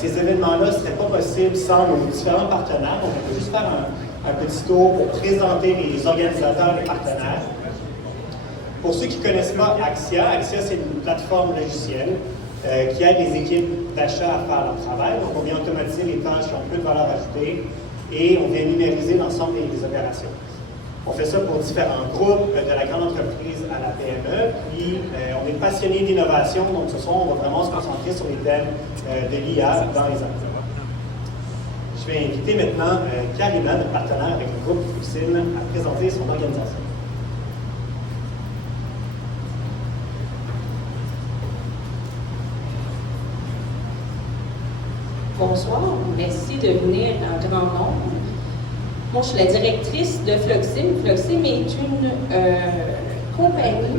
Ces événements-là ne seraient pas possibles sans nos différents partenaires. Donc, on peut juste faire un petit tour pour présenter les organisateurs et les partenaires. Pour ceux qui ne connaissent pas Axia, c'est une plateforme logicielle qui aide les équipes d'achat à faire leur travail. Donc, on vient automatiser les tâches qui ont peu de valeur ajoutée et on vient numériser l'ensemble des opérations. On fait ça pour différents groupes, de la grande entreprise à la PME. Puis, on est passionné d'innovation, donc ce soir, on va vraiment se concentrer sur les thèmes de l'IA dans les entreprises. Je vais inviter maintenant Karina, notre partenaire avec le groupe Fuxine, à présenter son organisation. Bonsoir, merci de venir en grand nombre. Moi, je suis la directrice de Fluxim. Fluxim est une compagnie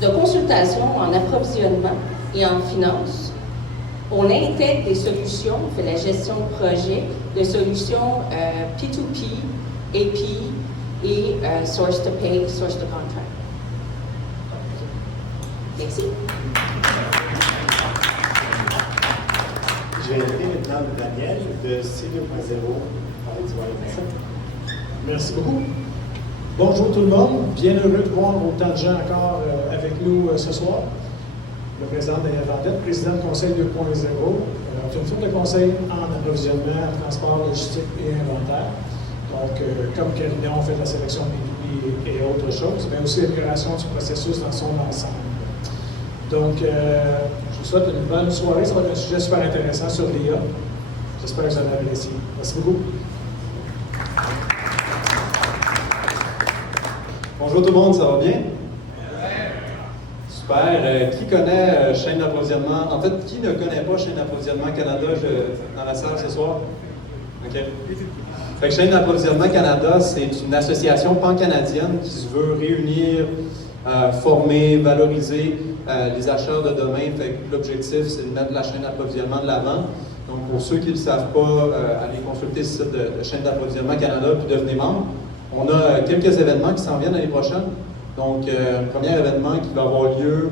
de consultation en approvisionnement et en finance. On intègre des solutions, on fait la gestion de projet, de solutions P2P, AP et Source to Pay, Source to Contract. Merci. Je vais inviter maintenant Daniel de C2.0. Merci beaucoup. Bonjour tout le monde. Bien heureux de voir autant de gens encore avec nous ce soir. Le président Daniel Vendette, président du Conseil 2.0. C'est une firme de conseil en approvisionnement, transport, logistique et inventaire. Donc, comme Karina, on fait de la sélection B2B et autres choses, mais aussi l'amélioration du processus dans son ensemble. Donc, je vous souhaite une bonne soirée. Ça va être un sujet super intéressant sur l'IA. J'espère que vous allez apprécier. Merci beaucoup. Bonjour tout le monde, ça va bien? Super. Qui connaît chaîne d'approvisionnement? En fait, qui ne connaît pas chaîne d'approvisionnement Canada dans la salle ce soir? OK. Fait que chaîne d'approvisionnement Canada, c'est une association pan-canadienne qui se veut réunir, former, valoriser les acheteurs de domaine. Fait que l'objectif, c'est de mettre la chaîne d'approvisionnement de l'avant. Donc, pour ceux qui ne le savent pas, allez consulter le site de chaîne d'approvisionnement Canada puis devenez membre. On a quelques événements qui s'en viennent l'année prochaine. Donc, premier événement qui va avoir lieu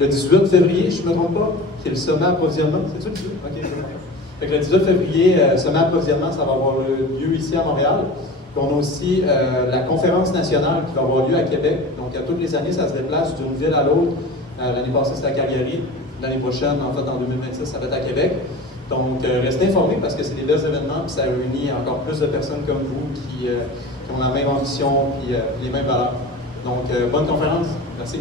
le 18 février, je ne me trompe pas, qui est le sommet approvisionnement. C'est ça le 18? OK. Fait que le 18 février, sommet approvisionnement, ça va avoir lieu ici à Montréal. Puis on a aussi la conférence nationale qui va avoir lieu à Québec. Donc, à toutes les années, ça se déplace d'une ville à l'autre. L'année passée, c'était à Calgary. L'année prochaine, en fait, en 2026, ça va être à Québec. Donc, restez informés parce que c'est des belles événements puis ça réunit encore plus de personnes comme vous qui ont la même ambition puis les mêmes valeurs. Donc, bonne conférence. Merci.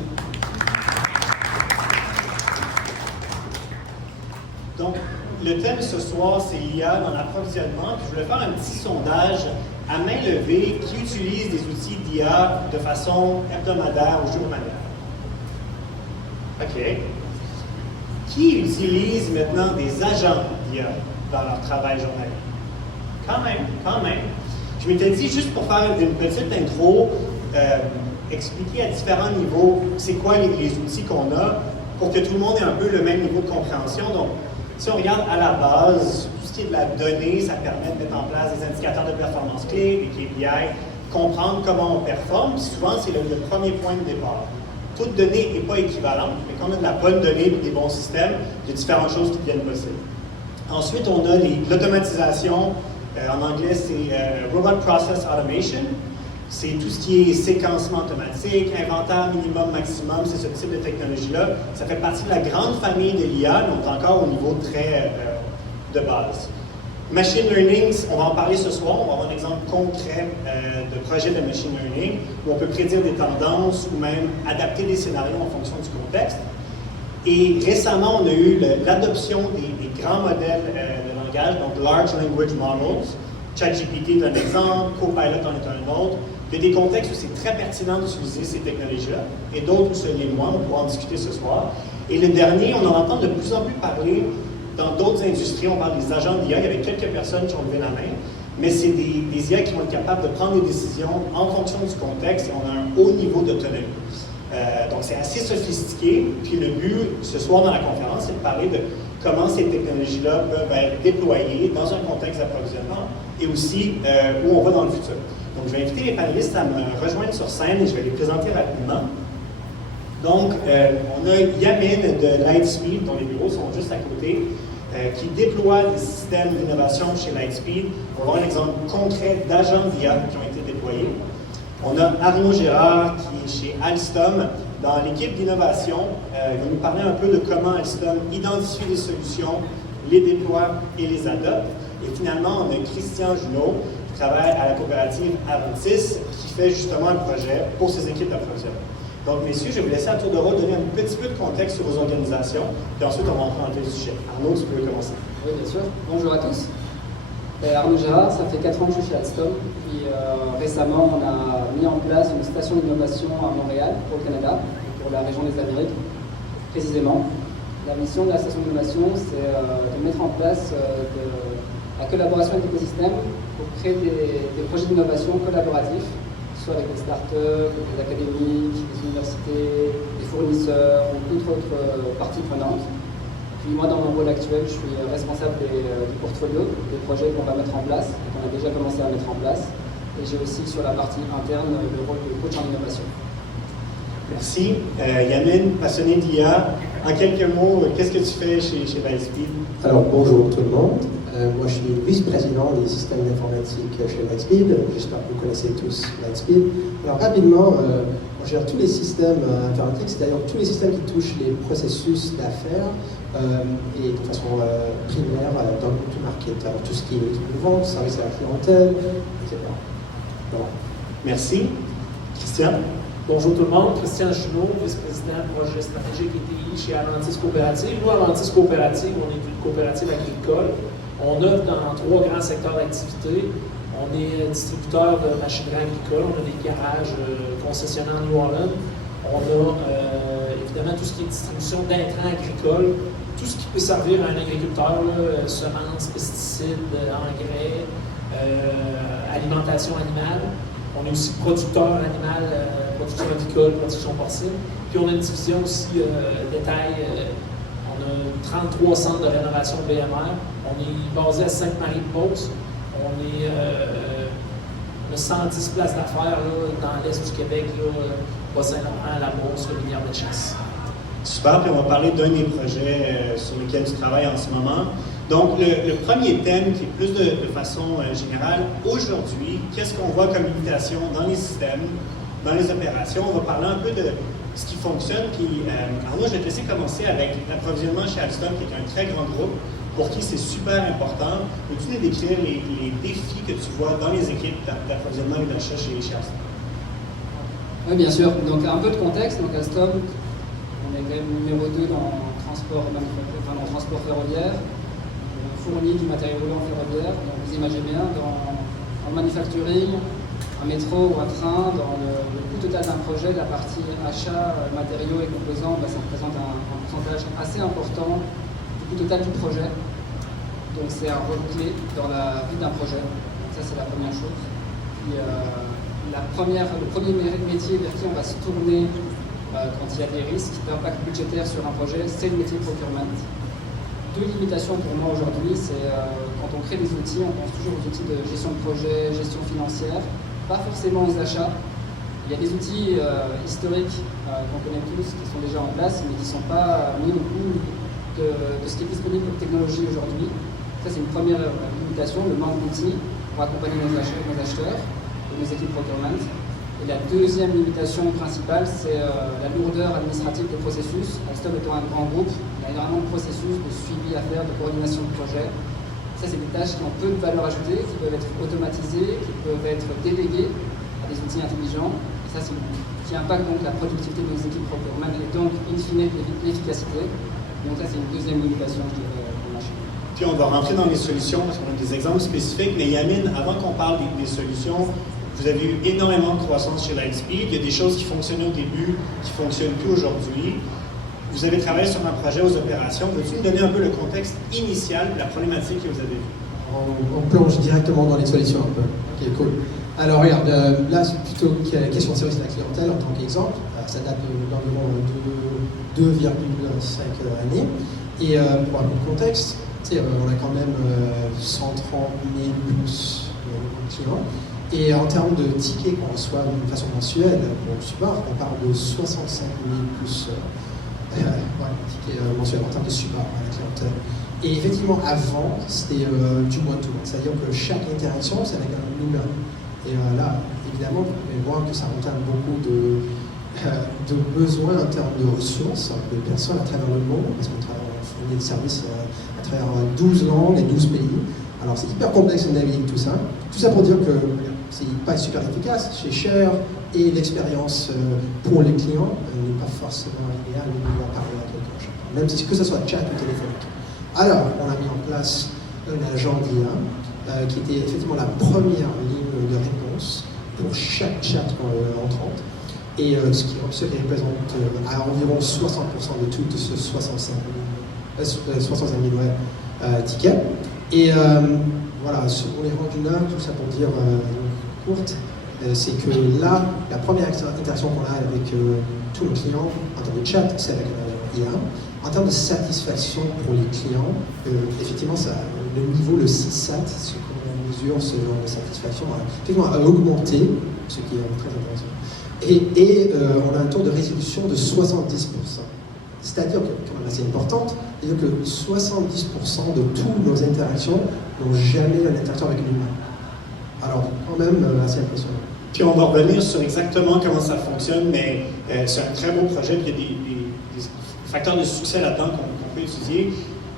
Donc, le thème ce soir, c'est l'IA dans l'approvisionnement. Puis je voulais faire un petit sondage à main levée qui utilise des outils d'IA de façon hebdomadaire ou journalière. OK. Qui utilise maintenant des agents d'IA dans leur travail journalier? Quand même. Je m'étais dit, juste pour faire une petite intro, expliquer à différents niveaux c'est quoi les outils qu'on a pour que tout le monde ait un peu le même niveau de compréhension. Donc, si on regarde à la base, tout ce qui est de la donnée, ça permet de mettre en place des indicateurs de performance clés, des KPI, comprendre comment on performe. Puis souvent, c'est le premier point de départ. Toute donnée n'est pas équivalente, mais quand on a de la bonne donnée et des bons systèmes, il y a différentes choses qui deviennent possibles. Ensuite, on a l'automatisation. En anglais, c'est Robot Process Automation. C'est tout ce qui est séquencement automatique, inventaire minimum, maximum, c'est ce type de technologie-là. Ça fait partie de la grande famille de l'IA, donc encore au niveau très de base. Machine Learning, on va en parler ce soir. On va avoir un exemple concret de projet de Machine Learning où on peut prédire des tendances ou même adapter des scénarios en fonction du contexte. Et récemment, on a eu l'adoption des grands modèles de langage, donc Large Language Models. ChatGPT est un exemple, Copilot en est un autre. Il y a des contextes où c'est très pertinent d'utiliser ces technologies-là et d'autres où ce l'est moins. On pourra en discuter ce soir. Et le dernier, on en entend de plus en plus parler dans d'autres industries. On parle des agents d'IA. Il y avait quelques personnes qui ont levé la main, mais c'est des IA qui vont être capables de prendre des décisions en fonction du contexte et on a un haut niveau d'autonomie. Donc, c'est assez sophistiqué. Puis le but, ce soir dans la conférence, c'est de parler de comment ces technologies-là peuvent être déployées dans un contexte d'approvisionnement et aussi où on va dans le futur. Donc, je vais inviter les panélistes à me rejoindre sur scène et je vais les présenter rapidement. Donc, on a Yamin de Lightspeed, dont les bureaux sont juste à côté, qui déploie des systèmes d'innovation chez Lightspeed. On va voir un exemple concret d'agents d'IA qui ont été déployés. On a Arnaud Gérard qui est chez Alstom dans l'équipe d'innovation. Il va nous parler un peu de comment Alstom identifie des solutions, les déploie et les adopte. Et finalement, on a Christian Junot qui travaille à la coopérative Aventis qui fait justement un projet pour ses équipes d'approvisionnement. Donc, messieurs, je vais vous laisser à tour de rôle donner un petit peu de contexte sur vos organisations, puis ensuite on va entrer dans le sujet. Arnaud, tu peux commencer. Oui, bien sûr. Bonjour à tous. Arnaud Gérard, ça fait 4 ans que je suis chez Alstom. Puis récemment, on a mis en place une station d'innovation à Montréal, au Canada, pour la région des Amériques, précisément. La mission de la station d'innovation, c'est de mettre en place la collaboration avec l'écosystème pour créer des projets d'innovation collaboratifs, soit avec des startups, des académiques, des universités, des fournisseurs ou toute autre partie prenante. Puis moi, dans mon rôle actuel, je suis responsable du portfolio, des projets qu'on va mettre en place, et qu'on a déjà commencé à mettre en place. Et j'ai aussi sur la partie interne le rôle de coach en innovation. Merci. Yamin, passionné d'IA, en quelques mots, qu'est-ce que tu fais chez Lightspeed? Alors bonjour tout le monde, moi je suis vice-président des systèmes d'informatique chez Lightspeed, j'espère que vous connaissez tous Lightspeed. Alors rapidement, on gère tous les systèmes informatiques, c'est-à-dire tous les systèmes qui touchent les processus d'affaires et de façon primaire dans le go-to-market, alors tout ce qui est équipe de vente, service à la clientèle, etc. Voilà. Merci. Christian? Bonjour tout le monde, Christian Junot, vice-président projet stratégique et TI chez Aventis Coopérative. Nous, Aventis Coopérative, on est une coopérative agricole. On œuvre dans 3 grands secteurs d'activité. On est distributeur de machinerie agricole, on a des garages concessionnaires en New Orleans. On a évidemment tout ce qui est distribution d'intrants agricoles, tout ce qui peut servir à un agriculteur, semences, pesticides, engrais, alimentation animale. On est aussi producteur animal, production avicole, production porcine. Puis on a une division aussi détail. On a 33 centres de rénovation BMR. On est basé à Sainte-Marie-de-Beauce. On a 110 places d'affaires dans l'est du Québec, Bas-Saint-Laurent, La Beauce, Rivière-des-Chasses. Super, puis on va parler d'un des projets sur lesquels tu travailles en ce moment. Donc, le premier thème qui est plus de façon générale, aujourd'hui, qu'est-ce qu'on voit comme limitation dans les systèmes, dans les opérations? On va parler un peu de ce qui fonctionne. Puis, Arnaud, je vais te laisser commencer avec l'approvisionnement chez Alstom, qui est un très grand groupe, pour qui c'est super important. Peux-tu nous décrire les défis que tu vois dans les équipes d'approvisionnement et d'achat chez Alstom? Oui, bien sûr. Donc, un peu de contexte. Donc, Alstom, on est quand même numéro 2 dans le transport ferroviaire. On fournit du matériel roulant ferroviaire. Donc, vous imaginez bien, dans le manufacturing, un métro ou un train, dans le coût total d'un projet, la partie achat, matériaux et composants, ça représente un pourcentage assez important du coût total du projet. Donc, c'est un rôle clé dans la vie d'un projet. Donc, ça, c'est la première chose. Puis, le premier métier vers qui on va se tourner quand il y a des risques d'impact budgétaire sur un projet, c'est le métier de procurement. 2 limitations pour moi aujourd'hui, c'est quand on crée des outils, on pense toujours aux outils de gestion de projet, gestion financière, pas forcément aux achats. Il y a des outils historiques qu'on connaît tous, qui sont déjà en place, mais qui ne sont pas mis au bout de ce qui est disponible comme technologie aujourd'hui. Ça, c'est une première limitation, le manque d'outils pour accompagner nos acheteurs et nos équipes procurement. Et la deuxième limitation principale, c'est la lourdeur administrative des processus. Alstom étant un grand groupe, il y a énormément de processus, de suivi à faire, de coordination de projet. Ça, c'est des tâches qui ont peu de valeur ajoutée, qui peuvent être automatisées, qui peuvent être déléguées à des outils intelligents. Et ça, c'est qui impacte donc la productivité de nos équipes procurement et donc, in fine, l'efficacité. Donc ça, c'est une deuxième limitation, je dirais, pour le marché. Puis on va rentrer dans les solutions, parce qu'on a des exemples spécifiques. Mais Yamin, avant qu'on parle des solutions, vous avez eu énormément de croissance chez Lightspeed. Il y a des choses qui fonctionnaient au début, qui ne fonctionnent plus aujourd'hui. Vous avez travaillé sur un projet aux opérations. Peux-tu nous donner un peu le contexte initial de la problématique que vous avez vue? On plonge directement dans les solutions un peu. Ok, cool. Alors regarde, là c'est plutôt la question de service à la clientèle en tant qu'exemple. Ça date d'environ 2,5 années. Et pour un peu de contexte, on a quand même 130 000 plus clients. Et en termes de tickets qu'on reçoit de façon mensuelle pour le support, on parle de 65 000 plus tickets mensuels en termes de support à la clientèle. Et effectivement, avant, c'était du one-to-one, c'est-à-dire que chaque interaction, c'est avec un numéro. Et là, évidemment, vous pouvez voir que ça entame beaucoup de besoins en termes de ressources, de personnes à travers le monde, parce qu'on fournit des services à travers 12 langues et 12 pays. Alors c'est hyper complexe de naviguer tout ça. Tout ça pour dire que c'est pas super efficace, c'est cher, et l'expérience pour les clients n'est pas forcément idéale de pouvoir parler à quelqu'un, même si que ce soit chat ou téléphonique. Alors, on a mis en place un agent d'IA qui était effectivement la première ligne de réponse pour chaque chat entrante, et ce qui représente à environ 60% de tout ce 65 000 tickets. Et voilà, on est rendu là, tout ça pour dire courte, c'est que là, la première interaction qu'on a avec tous nos clients en termes de chat, c'est avec un IA. En termes de satisfaction pour les clients, effectivement, le niveau, le CSAT, ce qu'on mesure, ce genre de satisfaction, a augmenté, ce qui est très intéressant. Et on a un taux de résolution de 70%. C'est-à-dire que, quand même assez importante, c'est-à-dire que 70% de toutes nos interactions n'ont jamais une interaction avec l'humain. Alors, quand même, assez impressionnant. Puis on va revenir sur exactement comment ça fonctionne, mais c'est un très beau projet, puis il y a des facteurs de succès là-dedans qu'on peut étudier.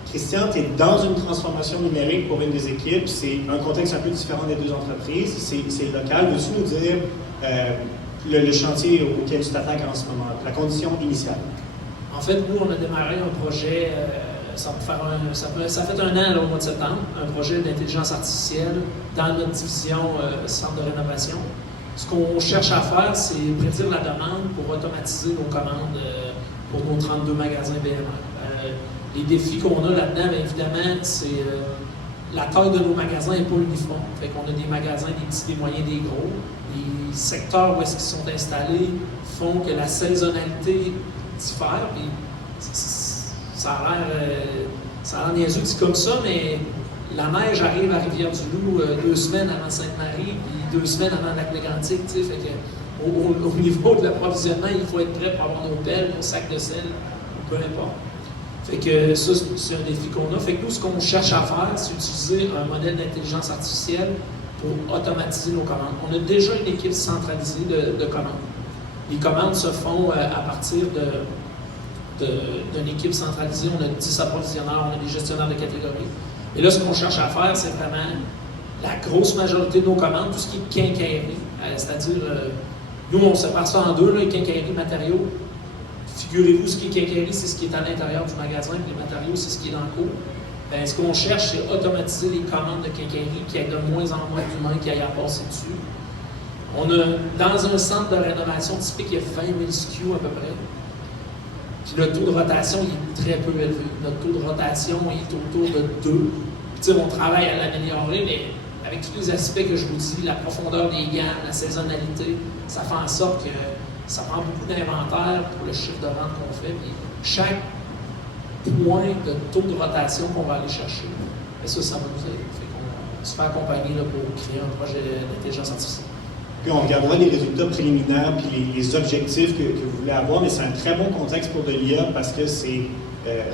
Christian, tu es dans une transformation numérique pour une des équipes, c'est un contexte un peu différent des deux entreprises, c'est local. Veux-tu nous dire le chantier auquel tu t'attaques en ce moment, la condition initiale? En fait, nous, on a démarré un projet, ça fait un an là, au mois de septembre, un projet d'intelligence artificielle dans notre division centre de rénovation. Ce qu'on cherche à faire, c'est prédire la demande pour automatiser nos commandes pour nos 32 magasins BMR. Les défis qu'on a là-dedans, bien évidemment, c'est la taille de nos magasins n'est pas uniforme. Fait qu'on a des magasins, des petits, des moyens, des gros. Les secteurs où est-ce qu'ils sont installés font que la saisonnalité diffère. Puis ça a l'air niaiseux, c'est comme ça, mais la neige arrive à Rivière-du-Loup 2 semaines avant Sainte-Marie, puis 2 semaines avant Lac-Mégantic, tu sais, fait que au niveau de l'approvisionnement, il faut être prêt pour avoir nos pelles, nos sacs de sel, peu importe. Fait que ça, c'est un défi qu'on a. Fait que nous, ce qu'on cherche à faire, c'est utiliser un modèle d'intelligence artificielle pour automatiser nos commandes. On a déjà une équipe centralisée de commandes. Les commandes se font à partir d'une équipe centralisée. On a 10 approvisionneurs, on a des gestionnaires de catégories. Et là, ce qu'on cherche à faire, c'est vraiment la grosse majorité de nos commandes, tout ce qui est quincaillerie. C'est-à-dire, nous, on sépare ça en deux, là, quincaillerie, matériaux. Figurez-vous, ce qui est quincaillerie, c'est ce qui est à l'intérieur du magasin, puis les matériaux, c'est ce qui est dans le cours. Bien, ce qu'on cherche, c'est automatiser les commandes de quincaillerie, qui aient de moins en moins d'humains qui aillent à passer dessus. On a, dans un centre de rénovation typique, il y a 20 000 SKU à peu près. Puis le taux de rotation, il est très peu élevé. Notre taux de rotation est autour de 2. Puis tu sais, on travaille à l'améliorer, mais avec tous les aspects que je vous dis, la profondeur des gammes, la saisonnalité, ça fait en sorte que ça prend beaucoup d'inventaire pour le chiffre de vente qu'on fait. Puis chaque point de taux de rotation qu'on va aller chercher, et ça va nous aider. Fait qu'on se fait accompagner là, pour créer un projet d'intelligence artificielle. Puis on regardera les résultats préliminaires puis les objectifs que vous voulez avoir, mais c'est un très bon contexte pour de l'IA parce que c'est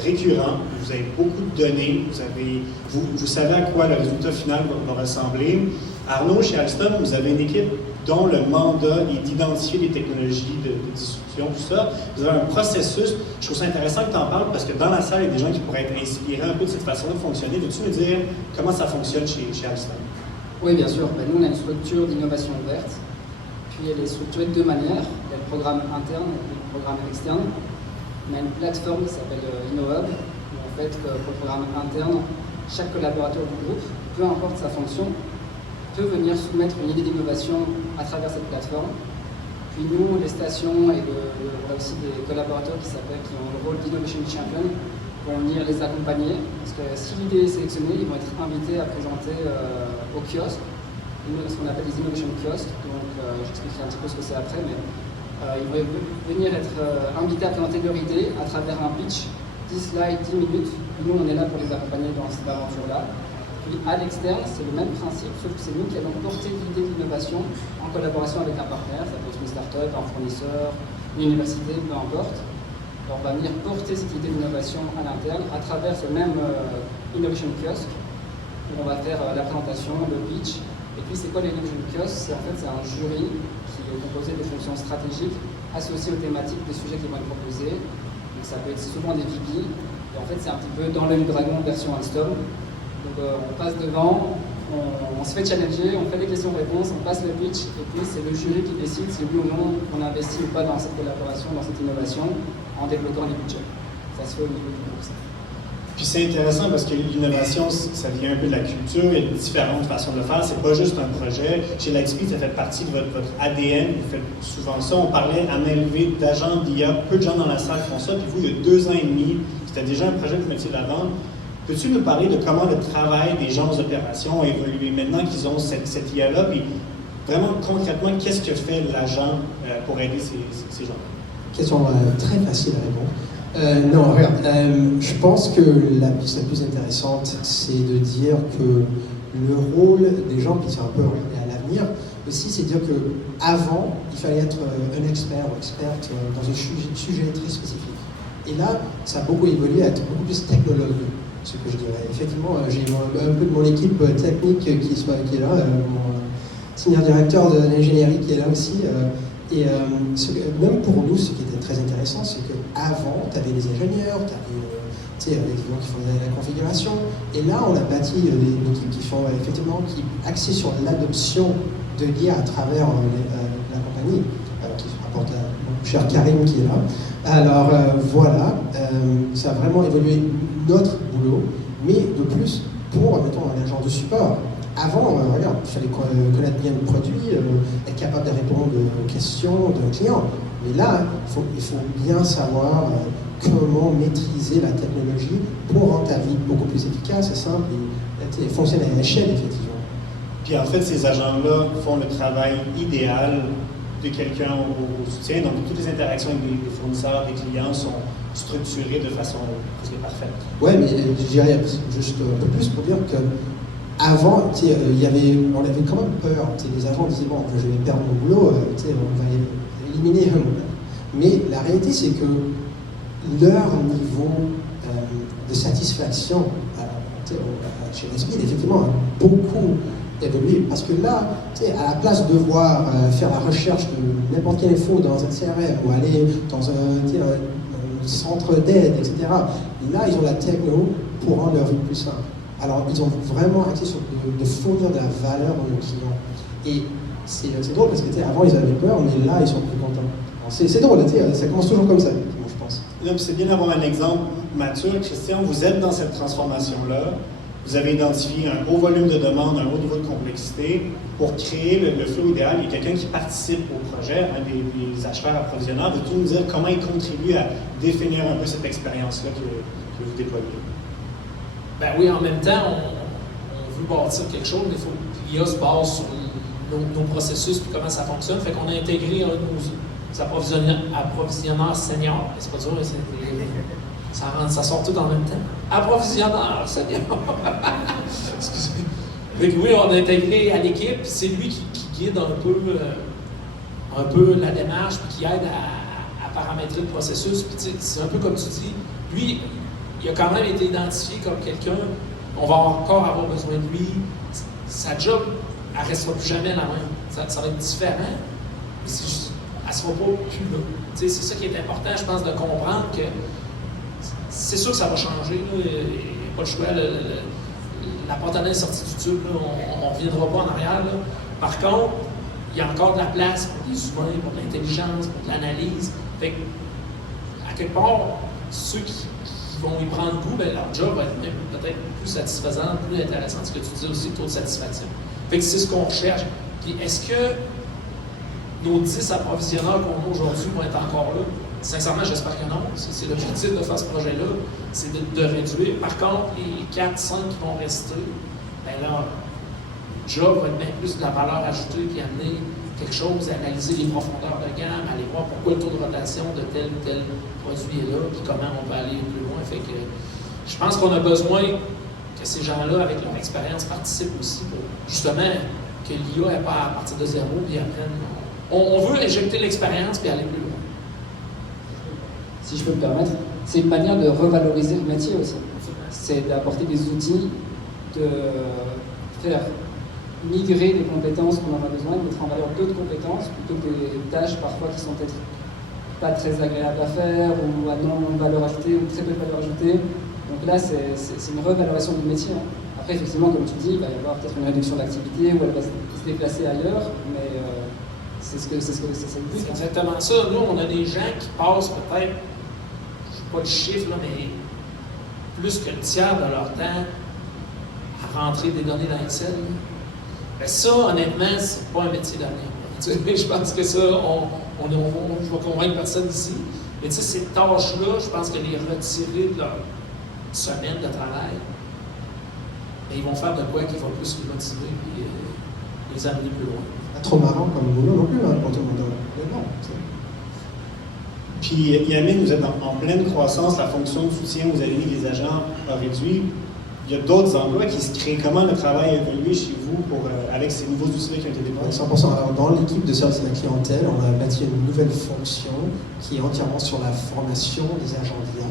récurrent, vous avez beaucoup de données, vous savez à quoi le résultat final va ressembler. Arnaud, chez Alstom, vous avez une équipe dont le mandat est d'identifier les technologies de distribution, tout ça. Vous avez un processus. Je trouve ça intéressant que tu en parles parce que dans la salle, il y a des gens qui pourraient être inspirés un peu de cette façon de fonctionner. Veux-tu me dire comment ça fonctionne chez Alstom? Oui, bien sûr. Nous, on a une structure d'innovation ouverte. Puis elle est structurée de deux manières. Il y a le programme interne et le programme externe. On a une plateforme qui s'appelle InnoHub, où en fait, pour le programme interne, chaque collaborateur du groupe, peu importe sa fonction, peut venir soumettre une idée d'innovation à travers cette plateforme. Puis nous, les stations et on a aussi des collaborateurs qui ont le rôle d'Innovation Champion, vont venir les accompagner. Parce que si l'idée est sélectionnée, ils vont être invités à présenter au kiosque, ce qu'on appelle les Innovation Kiosques. Donc j'expliquerai un petit peu ce que c'est après, mais ils vont venir être invités à présenter leur idée à travers un pitch, 10 slides, 10 minutes. Nous, on est là pour les accompagner dans cette aventure-là. Puis à l'externe, c'est le même principe, sauf que c'est nous qui allons porter l'idée d'innovation en collaboration avec un partenaire, ça peut être une start-up, un fournisseur, une université, peu importe. On va venir porter cette idée d'innovation à l'interne à travers ce même Innovation Kiosk, où on va faire la présentation, le pitch. Et puis c'est quoi l'Innovation Kiosk? C'est un jury qui est composé de fonctions stratégiques associées aux thématiques des sujets qui vont être proposés. Donc ça peut être souvent des VP. Et en fait, c'est un petit peu dans l'œil du dragon version Alstom. Donc on passe devant, on se fait challenger, on fait des questions-réponses, on passe le pitch, et puis c'est le jury qui décide si oui ou non on investit ou pas dans cette collaboration, dans cette innovation, en développant les budgets. Ça se fait au niveau du groupe. Puis c'est intéressant parce que l'innovation, ça vient un peu de la culture, il y a différentes façons de le faire. C'est pas juste un projet. Chez Lightspeed, ça fait partie de votre ADN, vous faites souvent ça. On parlait à main levée d'agents d'IA, peu de gens dans la salle font ça, puis vous, il y a 2 ans et demi, c'était déjà un projet que vous mettiez de l'avant. Peux-tu nous parler de comment le travail des gens aux opérations a évolué maintenant qu'ils ont cette IA-là, puis vraiment concrètement, qu'est-ce que fait l'agent pour aider ces gens? Question très facile à répondre. Non, regarde, je pense que la piste la plus intéressante, c'est de dire que le rôle des gens, puis c'est un peu regarder à l'avenir, aussi, c'est de dire qu'avant, il fallait être un expert ou experte dans un sujet très spécifique. Et là, ça a beaucoup évolué à être beaucoup plus technologue. Ce que je dirais. Effectivement, j'ai un peu de mon équipe technique qui est là, mon senior directeur de l'ingénierie qui est là aussi. Même pour nous, ce qui était très intéressant, c'est qu'avant, tu avais des ingénieurs, tu avais des gens qui faisaient la configuration, et là, on a bâti une équipe qui est axée sur l'adoption de l'IA à travers la compagnie, qui rapporte à mon cher Karim qui est là. Alors voilà, ça a vraiment évolué notre boulot, mais de plus pour, mettons, un agent de support. Avant, regarde, il fallait connaître bien le produit, être capable de répondre aux questions d'un client. Mais là, il faut bien savoir comment maîtriser la technologie pour rendre ta vie beaucoup plus efficace et simple et fonctionner à l'échelle, effectivement. Puis en fait, ces agents-là font le travail idéal de quelqu'un au soutien. Donc, toutes les interactions avec des fournisseurs, des clients sont structurées de façon presque parfaite. Oui, mais je dirais juste un peu plus pour dire que avant, on avait quand même peur. Les agents disaient, bon, je vais perdre mon boulot, on va éliminer un moment. Mais la réalité, c'est que leur niveau de satisfaction chez Lightspeed, effectivement, a beaucoup évolué. Parce que là, à la place de devoir faire la recherche de n'importe quelle info dans un CRM ou aller dans un centre d'aide, etc., là, ils ont la techno pour rendre leur vie plus simple. Alors, ils ont vraiment axé sur de fournir de la valeur à nos clients. Et c'est drôle parce que avant, ils avaient peur, mais là, ils sont plus contents. C'est drôle, ça commence toujours comme ça, je pense. Là, c'est bien d'avoir un exemple mature. Christian, vous êtes dans cette transformation-là. Vous avez identifié un haut volume de demandes, un haut niveau de complexité. Pour créer le flow idéal, il y a quelqu'un qui participe au projet, un des acheteurs approvisionneurs. Veux-tu nous dire comment il contribue à définir un peu cette expérience-là que vous déployez? Ben oui, en même temps, on veut bâtir quelque chose, mais il faut que l'IA se base sur nos processus et comment ça fonctionne. Fait qu'on a intégré un de nos approvisionneurs seniors. C'est pas dur, ça sort tout en même temps. Approvisionneur senior. Excusez. Fait que oui, on a intégré à l'équipe, c'est lui qui guide un peu la démarche, puis qui aide à paramétrer le processus. Puis c'est un peu comme tu dis, lui, il a quand même été identifié comme quelqu'un, on va encore avoir besoin de lui. Sa job, elle ne restera plus jamais la même. Ça va être différent, mais elle ne sera pas plus là. C'est ça qui est important, je pense, de comprendre que c'est sûr que ça va changer. Il n'y a pas le choix. La pantalon est sortie du tube, là, on ne reviendra pas en arrière. Là. Par contre, il y a encore de la place pour des humains, pour de l'intelligence, pour de l'analyse. Fait que, à quelque part, ceux qui vont y prendre goût, ben, leur job va être même peut-être plus satisfaisant, plus intéressant, ce que tu dis aussi, le taux de satisfaction. Fait que c'est ce qu'on recherche. Puis est-ce que nos 10 approvisionneurs qu'on a aujourd'hui vont être encore là? Sincèrement, j'espère que non. C'est l'objectif de faire ce projet-là, c'est de réduire. Par contre, les 4-5 qui vont rester, ben là, le job va être bien plus de la valeur ajoutée, puis amener quelque chose, analyser les profondeurs de gamme, aller voir pourquoi le taux de rotation de tel ou tel produit est là, puis comment on peut aller plus loin. Fait que je pense qu'on a besoin que que ces gens-là, avec leur expérience, participent aussi pour justement que l'IA n'est pas à partir de zéro, puis apprenne. On veut injecter l'expérience puis aller plus loin. Si je peux me permettre, c'est une manière de revaloriser le métier aussi. C'est d'apporter des outils, de faire migrer des compétences qu'on en a besoin, de mettre en valeur d'autres compétences plutôt que des tâches parfois qui sont peut-être pas très agréables à faire ou à non-valeur ajoutée ou très peu de valeur ajoutée. Donc là, c'est une revalorisation du métier. Hein. Après, effectivement, comme tu dis, il va y avoir peut-être une réduction d'activité ou elle va se déplacer ailleurs, mais c'est le but. C'est exactement ça. Nous, on a des gens qui passent peut-être, je ne sais pas le chiffre, là, mais plus que le tiers de leur temps à rentrer des données dans Excel. Ben ça, honnêtement, c'est pas un métier d'avenir. Je pense que ça, je vais convaincre personne ici. Mais tu sais, ces tâches-là, je pense que les retirer de leur semaine de travail, ben, ils vont faire de quoi qui va plus les motiver et les amener plus loin. Pas trop marrant comme boulot non plus, hein, pour tout le monde. Mais bon, Puis, Yamine, vous êtes en pleine croissance, la fonction de soutien, vous avez dit que les agents ont réduit. Il y a d'autres emplois qui se créent. Comment le travail a évolué chez vous avec ces nouveaux outils qui ont été déployés? 100%. Alors, dans l'équipe de service à la clientèle, on a bâti une nouvelle fonction qui est entièrement sur la formation des agents d'IA.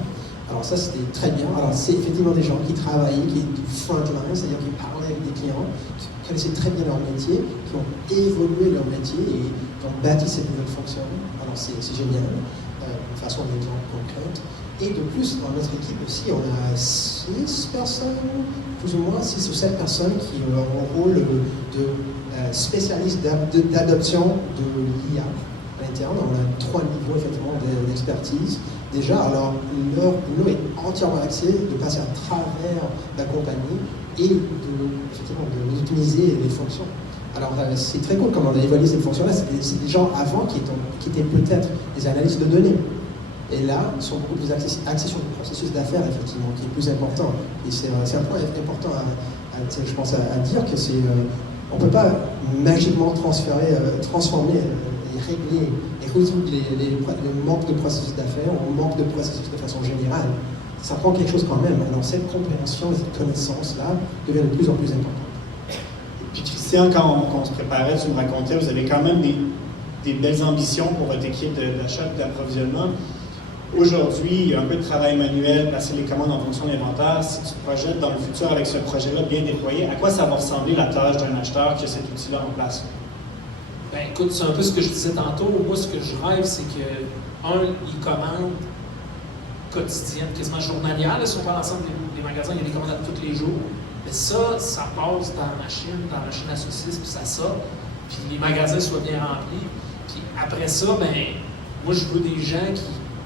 Alors ça, c'était très bien. Alors, c'est effectivement des gens qui travaillaient, qui étaient du frontline, c'est-à-dire qui parlaient avec des clients, qui connaissaient très bien leur métier, qui ont évolué leur métier et qui ont bâti cette nouvelle fonction. Alors, c'est génial, de façon d'exemple concrète. Et de plus, dans notre équipe aussi, on a 6 personnes, plus ou moins 6 ou 7 personnes qui ont un rôle de spécialistes d'adoption de l'IA à l'interne. On a 3 niveaux effectivement d'expertise. Déjà, alors leur boulot est entièrement axé de passer à travers la compagnie et effectivement d'utiliser les fonctions. Alors c'est très cool comment on a évalué cette fonction-là. C'est des gens avant qui étaient peut-être des analystes de données. Et là, ils sont beaucoup plus axés sur le processus d'affaires, effectivement, qui est plus important. Et c'est un point important, je pense, à dire que on ne peut pas magiquement transformer et régler et résoudre le manque de processus d'affaires ou le manque de processus de façon générale. Ça prend quelque chose quand même. Alors cette compréhension, cette connaissance-là devient de plus en plus importante. Puis Christian, quand on se préparait, tu me racontais, vous avez quand même des belles ambitions pour votre équipe d'achat et d'approvisionnement. Aujourd'hui, il y a un peu de travail manuel, placer les commandes en fonction de l'inventaire. Si tu te projettes dans le futur avec ce projet-là bien déployé, à quoi ça va ressembler la tâche d'un acheteur qui a cet outil-là en place? Ben écoute, c'est un peu ce que je disais tantôt. Moi, ce que je rêve, c'est que, ils commandent quotidiennes, quasiment journalières. Là, si on prend l'ensemble des magasins, il y a des commandes tous les jours. Mais ça passe dans la machine à saucisses, puis ça sort. Puis les magasins soient bien remplis. Puis après ça, ben moi, je veux des gens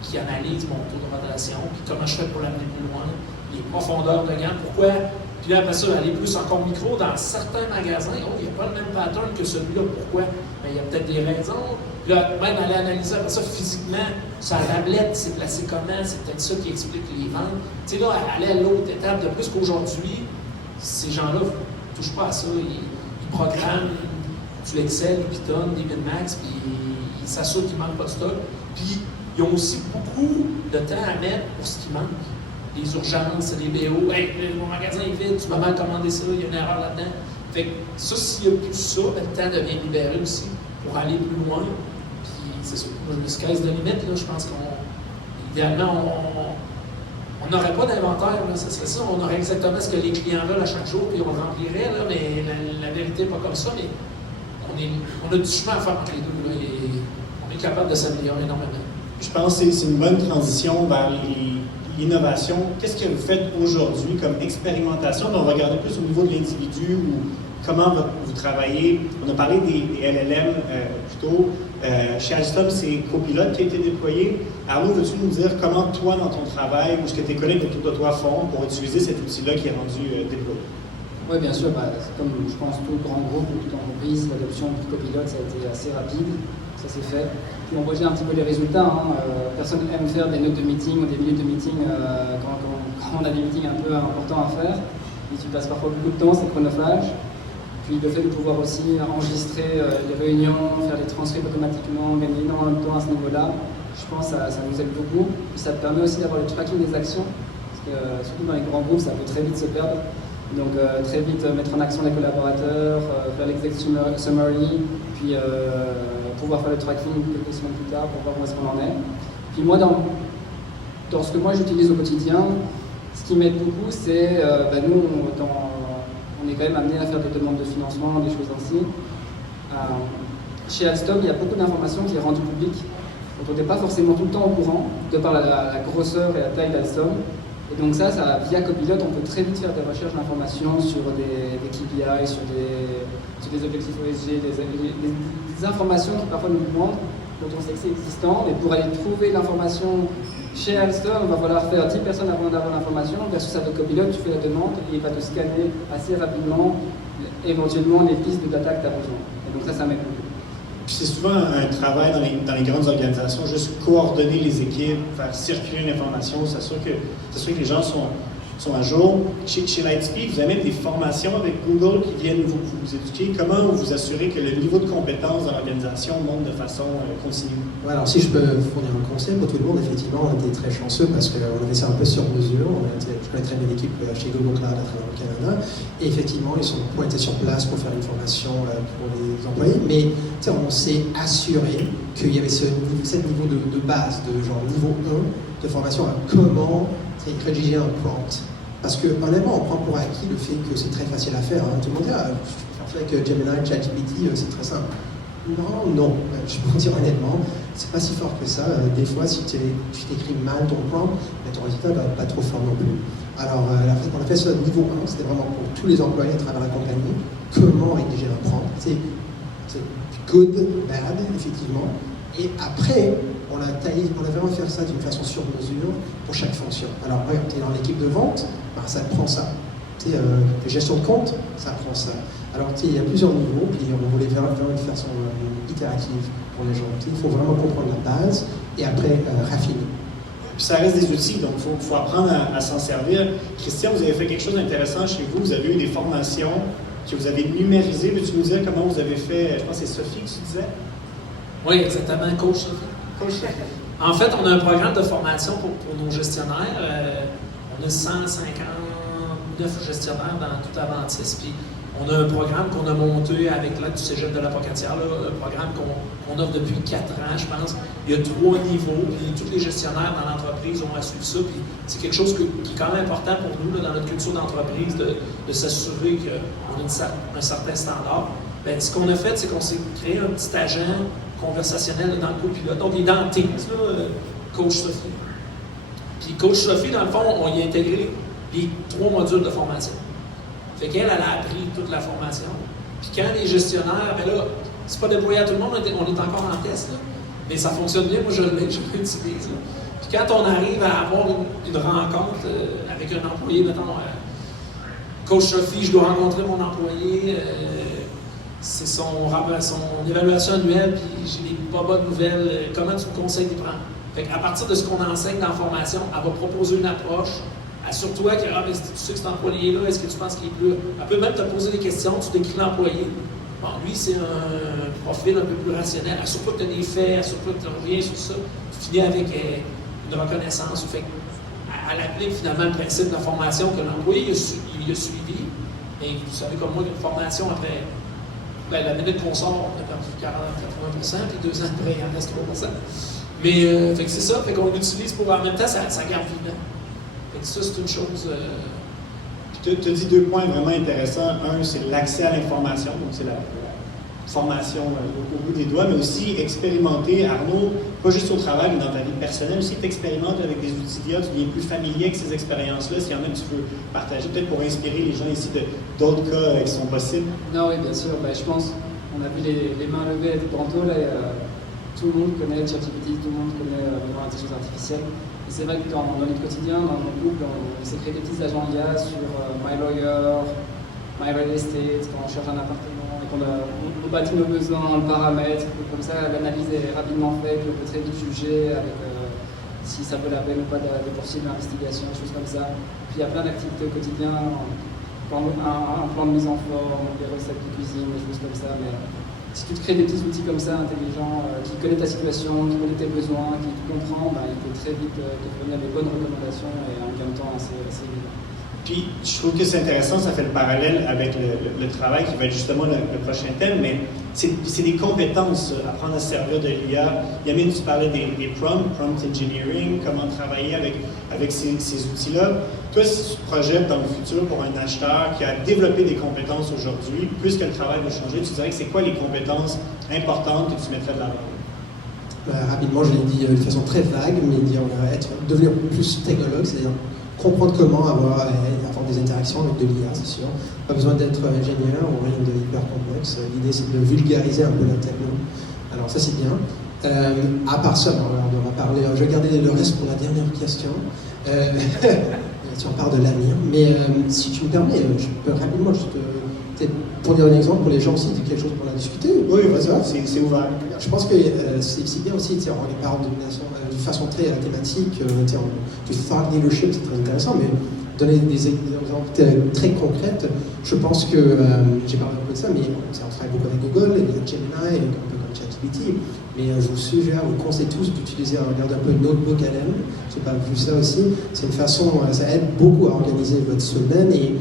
qui analysent mon taux de rotation, puis comment je fais pour l'amener plus loin, les profondeurs de gamme, pourquoi. Puis là, après ça, aller plus encore micro dans certains magasins. Oh, il n'y a pas le même pattern que celui-là. Pourquoi? Bien, il y a peut-être des raisons. Puis là, même aller analyser après ça physiquement, sa tablette, c'est placé comment, c'est peut-être ça qui explique les ventes. Tu sais, là, aller à l'autre étape, de plus qu'aujourd'hui, ces gens-là ne touchent pas à ça. Ils programment du Excel, du Python, des min-max, puis ils s'assurent qu'il ne manque pas de stock. Puis, ils ont aussi beaucoup de temps à mettre pour ce qui manque. Les urgences, les BO. Hey, mon magasin est vide, tu m'as mal commandé ça, il y a une erreur là-dedans. Fait que ça, s'il n'y a plus ça, ben, le temps devient libéré aussi pour aller plus loin. Puis c'est ça. Moi, je me sky's de limite, là. Je pense idéalement, on n'aurait pas d'inventaire, là. Ça serait ça. On aurait exactement ce que les clients veulent à chaque jour, puis on le remplirait, là. Mais la vérité n'est pas comme ça. Mais on a du chemin à faire entre les deux, là. Et on est capable de s'améliorer énormément. Je pense que c'est une bonne transition vers l'innovation. Qu'est-ce que vous faites aujourd'hui comme expérimentation? On va regarder plus au niveau de l'individu ou comment vous travaillez. On a parlé des LLM plus tôt. Chez Alstom, c'est Copilot qui a été déployé. Arnaud, veux-tu nous dire comment toi, dans ton travail, ou ce que tes collègues autour de toi font pour utiliser cet outil-là qui est rendu déployé? Oui, bien sûr. Comme je pense tout grand groupe ou toute entreprise, l'adoption du Copilot, ça a été assez rapide. Ça s'est fait. Puis on voit déjà un petit peu les résultats. Personne n'aime faire des notes de meeting ou des minutes de meeting quand on a des meetings un peu importants à faire. Et tu passes parfois beaucoup de temps, c'est chronophage. Puis le fait de pouvoir aussi enregistrer les réunions, faire les transcripts automatiquement, gagner énormément de temps à ce niveau-là, je pense que ça nous aide beaucoup. Puis ça te permet aussi d'avoir le tracking des actions. Parce que surtout dans les grands groupes, ça peut très vite se perdre. Donc très vite mettre en action les collaborateurs, faire l'exec summary, puis pouvoir faire le tracking quelques semaines plus tard pour voir où est-ce qu'on en est. Puis moi, dans ce que moi j'utilise au quotidien, ce qui m'aide beaucoup, c'est nous, on est quand même amené à faire des demandes de financement, des choses ainsi. Chez Alstom, il y a beaucoup d'informations qui est rendue publique, dont on n'est pas forcément tout le temps au courant, de par la grosseur et la taille d'Alstom. Et donc ça, via Copilot, on peut très vite faire des recherches d'informations sur des KPI, sur des objectifs ESG, des informations qui parfois nous demandent, dont on sait que c'est existant, mais pour aller trouver l'information chez Alstom, il va falloir faire 10 personnes avant d'avoir l'information, versus avec Copilot, tu fais la demande et il va te scanner assez rapidement, éventuellement, les pistes de data que tu as besoin. Et donc ça m'aide beaucoup. Puis c'est souvent un travail dans les grandes organisations, juste coordonner les équipes, faire circuler l'information, s'assurer que les gens sont à jour. Chez Lightspeed, vous avez même des formations avec Google qui viennent vous éduquer. Comment vous assurez que le niveau de compétence dans l'organisation monte de façon continue? Ouais, alors si je peux fournir un conseil pour tout le monde, effectivement, on était très chanceux parce qu'on avait ça un peu sur mesure. Je connais très bien l'équipe chez Google Cloud à travers le Canada. Et effectivement, ils sont pointés sur place pour faire une formation pour les employés. Mais on s'est assuré qu'il y avait ce niveau de base, de genre niveau 1 de formation à comment rédiger un prompt. Parce que, honnêtement, on prend pour acquis le fait que c'est très facile à faire. Tout le monde dit, je fais avec Gemini, ChatGPT, c'est très simple. Non. Je peux vous dire honnêtement, c'est pas si fort que ça. Des fois, si tu t'écris mal ton prompt, ton résultat va pas trop fort non plus. Alors, on a fait ça niveau 1, c'était vraiment pour tous les employés à travers la compagnie. Comment rédiger un prompt? C'est good, bad, effectivement. Et après, on a vraiment fait ça d'une façon sur mesure pour chaque fonction. Alors, tu es dans l'équipe de vente, ça prend ça. La gestion de compte, ça prend ça. Alors, il y a plusieurs niveaux, puis on voulait vraiment une façon itérative pour les gens. Il faut vraiment comprendre la base et après raffiner. Puis ça reste des outils, donc il faut apprendre à s'en servir. Christian, vous avez fait quelque chose d'intéressant chez vous. Vous avez eu des formations que vous avez numérisées. Veux-tu nous dire comment vous avez fait? Je pense que c'est Sophie que tu disais. Oui, exactement, Coach Sophie. En fait, on a un programme de formation pour nos gestionnaires. On a 159 gestionnaires dans tout Aventis. Puis on a un programme qu'on a monté avec l'aide du Cégep de la Pocatière, un programme qu'on offre depuis 4 ans, je pense. Il y a 3 niveaux, puis tous les gestionnaires dans l'entreprise ont à suivre ça. Puis c'est quelque chose qui est quand même important pour nous dans notre culture d'entreprise, de s'assurer qu'on a un certain standard. Bien, ce qu'on a fait, c'est qu'on s'est créé un petit agent conversationnel dans le Copilot. Donc, il est dans Teams, Coach Sophie. Puis Coach Sophie, dans le fond, on y a intégré les 3 modules de formation. Fait qu'elle, elle a appris toute la formation. Puis quand les gestionnaires, ben là, c'est pas déployé à tout le monde, on est encore en test, là, mais ça fonctionne bien, moi je l'utilise. Puis quand on arrive à avoir une rencontre avec un employé, mettons, Coach Sophie, je dois rencontrer mon employé, c'est son évaluation annuelle, puis j'ai des pas bonnes nouvelles, comment tu me conseilles d'y prendre? Fait qu'à partir de ce qu'on enseigne dans la formation, elle va proposer une approche. Assure-toi que tu sais que cet employé-là, est-ce que tu penses qu'il est plus... Elle peut même te poser des questions, tu décris l'employé. Bon, lui, c'est un profil un peu plus rationnel. Assure-toi que tu as des faits, assure-toi que tu reviens sur ça. Tu finis avec une reconnaissance. Fait elle applique finalement le principe de la formation que l'employé il a suivi. Et vous savez comme moi, une formation après... la minute qu'on sort, on a perdu 40-80%, puis 2 ans après, il en reste 3%. Mais fait que c'est ça, fait qu'on l'utilise pour en même temps, ça garde vivant. Fait que ça, c'est une chose. Puis tu as dit 2 points vraiment intéressants. Un, c'est l'accès à l'information, donc c'est la formation au bout des doigts, mais aussi expérimenter, Arnaud, pas juste au travail, mais dans ta vie personnelle, aussi t'expérimentes avec des outils d'IA, tu deviens plus familier avec ces expériences-là, s'il y en a que tu peux partager, peut-être pour inspirer les gens ici d'autres cas qui sont possibles. Non, oui, bien sûr. Je pense, on a vu les mains levées tantôt, là, tout le monde connaît ChatGPT, tout le monde connaît l'intelligence artificielle. Et c'est vrai que dans notre quotidien, dans nos groupes, on s'est créé des petits agents IA sur MyLawyer, MyRealEstate, quand on cherche un appartement et qu'on bâtit nos besoins, on le paramètre, comme ça l'analyse est rapidement faite, on peut très vite juger avec si ça vaut la peine ou pas de poursuivre l'investigation, des choses comme ça. Puis il y a plein d'activités au quotidien, un plan de mise en forme, des recettes de cuisine, des choses comme ça. Mais si tu te crées des petits outils comme ça, intelligents, qui connaissent ta situation, qui connaissent tes besoins, qui te comprend, il peut très vite te fournir des bonnes recommandations et en gain de temps assez évident. Puis, je trouve que c'est intéressant, ça fait le parallèle avec le travail qui va être justement le prochain thème, mais c'est des compétences, apprendre à se servir de l'IA. Yamine, tu parlais des prompt engineering, comment travailler avec ces outils-là. Toi, si tu te projettes dans le futur pour un acheteur qui a développé des compétences aujourd'hui, puisque le travail va changer, tu dirais que c'est quoi les compétences importantes que tu mettrais de l'avant? Rapidement, je l'ai dit de façon très vague, mais devenir plus technologue, c'est-à-dire comprendre comment avoir des interactions avec de l'IA, c'est sûr. Pas besoin d'être ingénieur ou rien de hyper complexe. L'idée, c'est de vulgariser un peu la techno. Alors ça, c'est bien. À part ça, on va parler. Je vais garder le reste pour la dernière question. Si on parle de l'avenir. Mais si tu me permets, je peux rapidement juste pour dire un exemple, pour les gens aussi, quelque chose pour en discuter. Oui, vas-y, c'est ouvert. Je pense que c'est bien aussi, on les parle de façon très thématique, du thought leadership, c'est très intéressant, mais donner des exemples très concrets. Je pense que, j'ai parlé un peu de ça, mais on travaille beaucoup avec Google, il y a Gemini, un peu comme ChatGPT, mais je vous suggère, vous conseille tous d'utiliser, regarder un peu Notebook LM, je n'ai pas vu ça aussi, c'est une façon, ça aide beaucoup à organiser votre semaine, et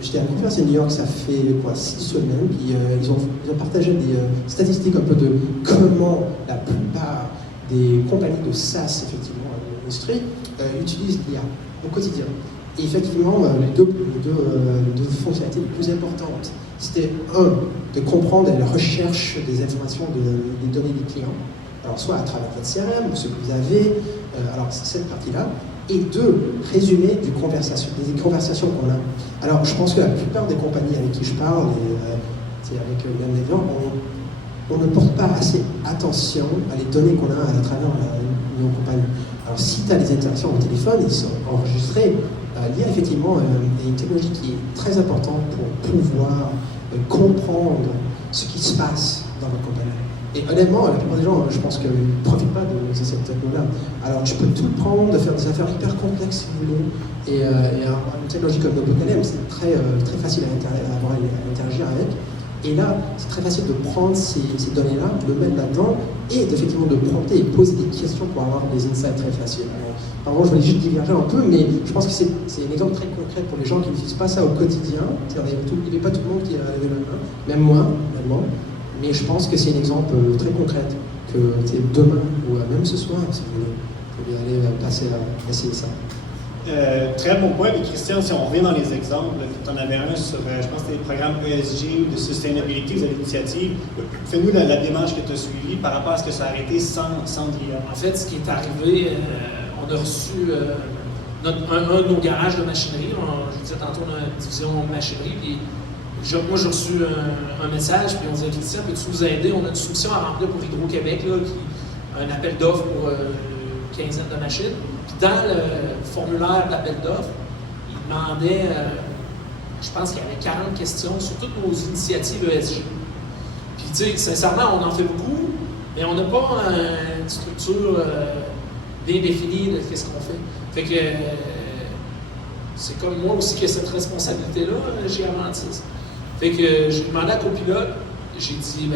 j'étais à la conférence à New York, ça fait 6 semaines, puis ils ont partagé des statistiques un peu de comment la plupart des compagnies de SaaS, effectivement, dans l'industrie, utilisent l'IA au quotidien. Et effectivement, les deux fonctionnalités les plus importantes, c'était de comprendre la recherche des informations des données des clients, alors soit à travers votre CRM, ou ce que vous avez, alors c'est cette partie-là, et résumer des conversations qu'on a. Alors je pense que la plupart des compagnies avec qui je parle, et avec même les gens, on ne porte pas assez attention à les données qu'on a à travers nos compagnies. Alors si tu as des interactions au téléphone, ils sont enregistrés. Il y a effectivement une technologie qui est très importante pour pouvoir comprendre ce qui se passe dans votre compagnie. Et honnêtement, la plupart des gens, je pense qu'ils ne profitent pas de cette technologie-là. Alors, je peux tout prendre, de faire des affaires hyper complexes si vous voulez. Et une technologie comme NotebookLM, c'est très facile à interagir avec. Et là, c'est très facile de prendre ces données-là, de le mettre là-dedans, et effectivement de prompter et poser des questions pour avoir des insights très faciles. Alors, je voulais juste diverger un peu, mais je pense que c'est un exemple très concret pour les gens qui n'utilisent pas ça au quotidien. Il n'y a pas tout le monde qui a levé la main, même moi. Mais je pense que c'est un exemple très concret que demain ou même ce soir, si vous voulez, vous pouvez aller essayer ça. Très bon point. Et Christian, si on revient dans les exemples, tu en avais un sur, je pense que c'était le programme ESG ou de sustainability, vous avez l'initiative. Fais-nous la démarche que tu as suivie par rapport à ce que ça a été sans l'IA. En fait, ce qui est arrivé, on a reçu un de nos garages de machinerie. Je disais tantôt, on a une division machinerie. Puis moi, j'ai reçu un message, puis on disait, Christian, peux-tu nous aider? On a une soumission à remplir pour Hydro-Québec, un appel d'offres pour une quinzaine de machines. Puis dans le formulaire d'appel d'offres, il demandait, je pense qu'il y avait 40 questions sur toutes nos initiatives ESG. Puis, tu sais, sincèrement, on en fait beaucoup, mais on n'a pas une structure bien définie de ce qu'on fait. Fait que c'est comme moi aussi qui ai cette responsabilité-là chez Avantis. Fait que j'ai demandé à copilote, j'ai dit,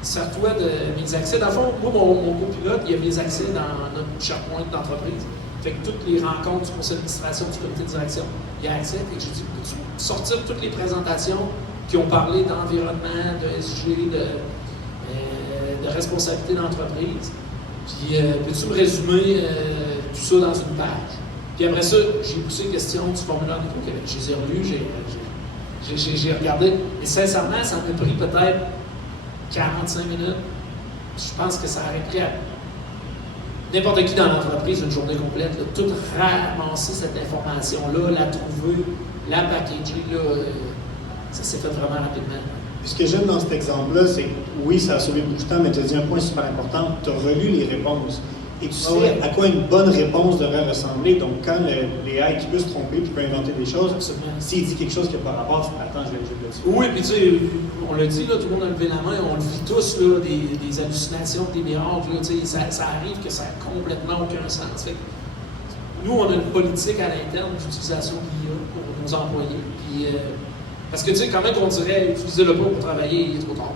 sers-toi de mes accès. Dans le fond, moi, mon copilote, il a mes accès dans notre SharePoint d'entreprise. Fait que toutes les rencontres du conseil d'administration, du comité de direction, il a accès. Fait que j'ai dit, peux-tu sortir toutes les présentations qui ont parlé d'environnement, de SG, de responsabilité d'entreprise. Puis, peux-tu me résumer tout ça dans une page? Puis après ça, j'ai poussé les questions du formulaire de Québec. Je les ai relues, j'ai regardé. Mais sincèrement, ça m'a pris peut-être 45 minutes. Je pense que ça aurait pris à n'importe qui dans l'entreprise une journée complète. Là, tout ramasser cette information-là, la trouver, la packager, ça s'est fait vraiment rapidement. Ce que j'aime dans cet exemple-là, c'est que oui, ça a sauvé beaucoup de temps, mais tu as dit un point super important, tu as relu les réponses. Et tu sais à quoi une bonne réponse devrait ressembler. Donc, quand l'AI qui peut se tromper, qui peut inventer des choses, s'il dit quelque chose qui n'a pas rapport, attends, je vais le dire. Oui, puis tu sais, on l'a dit, là, tout le monde a levé la main, on le vit tous, là, des hallucinations, des miracles, là, ça arrive que ça n'a complètement aucun sens. Fait que nous, on a une politique à l'interne d'utilisation de l'IA pour nos employés. Puis, parce que, tu sais, quand même qu'on dirait, utilisez-le pas pour travailler, il est trop tard.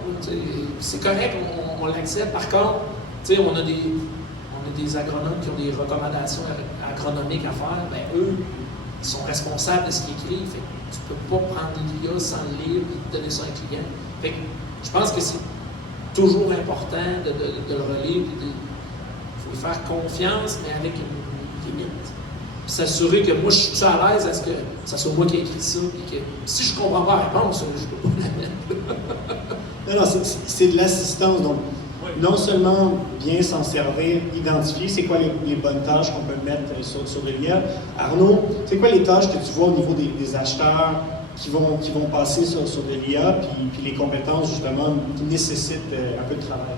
C'est correct, on l'accepte. Par contre, tu sais, on a des agronomes qui ont des recommandations agronomiques à faire, bien eux, sont responsables de ce qu'ils écrivent. Fait que tu ne peux pas prendre l'IA sans le lire et donner ça à un client. Fait que je pense que c'est toujours important de le relire. Il faut lui faire confiance, mais avec une limite. Puis s'assurer que moi, je suis à l'aise à ce que ça soit moi qui ai écrit ça. Et que si je ne comprends pas la réponse, je ne peux pas la mettre. Non, c'est de l'assistance. Donc, non seulement bien s'en servir, identifier c'est quoi les bonnes tâches qu'on peut mettre sur de l'IA. Arnaud, c'est quoi les tâches que tu vois au niveau des acheteurs qui vont passer sur de l'IA, puis les compétences justement qui nécessitent un peu de travail?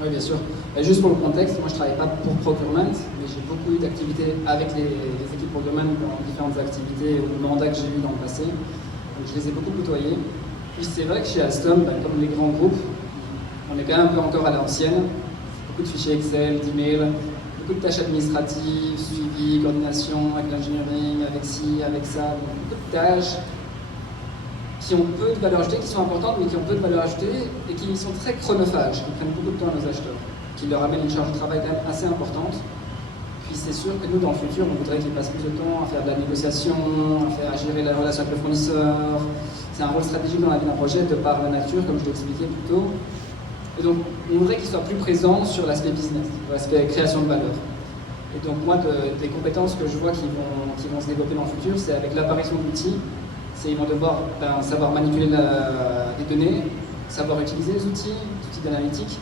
Oui, bien sûr. Et juste pour le contexte, moi je ne travaille pas pour procurement, mais j'ai beaucoup eu d'activités avec les équipes procurement dans différentes activités ou mandats que j'ai eu dans le passé. Donc je les ai beaucoup côtoyés. Puis c'est vrai que chez Alstom, comme les grands groupes, on est quand même un peu encore à l'ancienne. Beaucoup de fichiers Excel, d'emails, beaucoup de tâches administratives, suivi, coordination avec l'engineering, avec ci, avec ça. Donc beaucoup de tâches qui ont peu de valeur ajoutée, qui sont importantes, mais qui ont peu de valeur ajoutée et qui sont très chronophages, qui prennent beaucoup de temps à nos acheteurs, qui leur amènent une charge de travail quand même assez importante. Puis c'est sûr que nous, dans le futur, on voudrait qu'ils passent plus de temps à faire de la négociation, à gérer la relation avec le fournisseur. C'est un rôle stratégique dans la vie d'un projet de par la nature, comme je l'ai expliqué plus tôt. Et donc, on voudrait qu'ils soient plus présents sur l'aspect business, l'aspect création de valeur. Et donc, moi, des compétences que je vois qui vont se développer dans le futur, c'est avec l'apparition d'outils. Ils vont devoir savoir manipuler les données, savoir utiliser les outils d'analytique.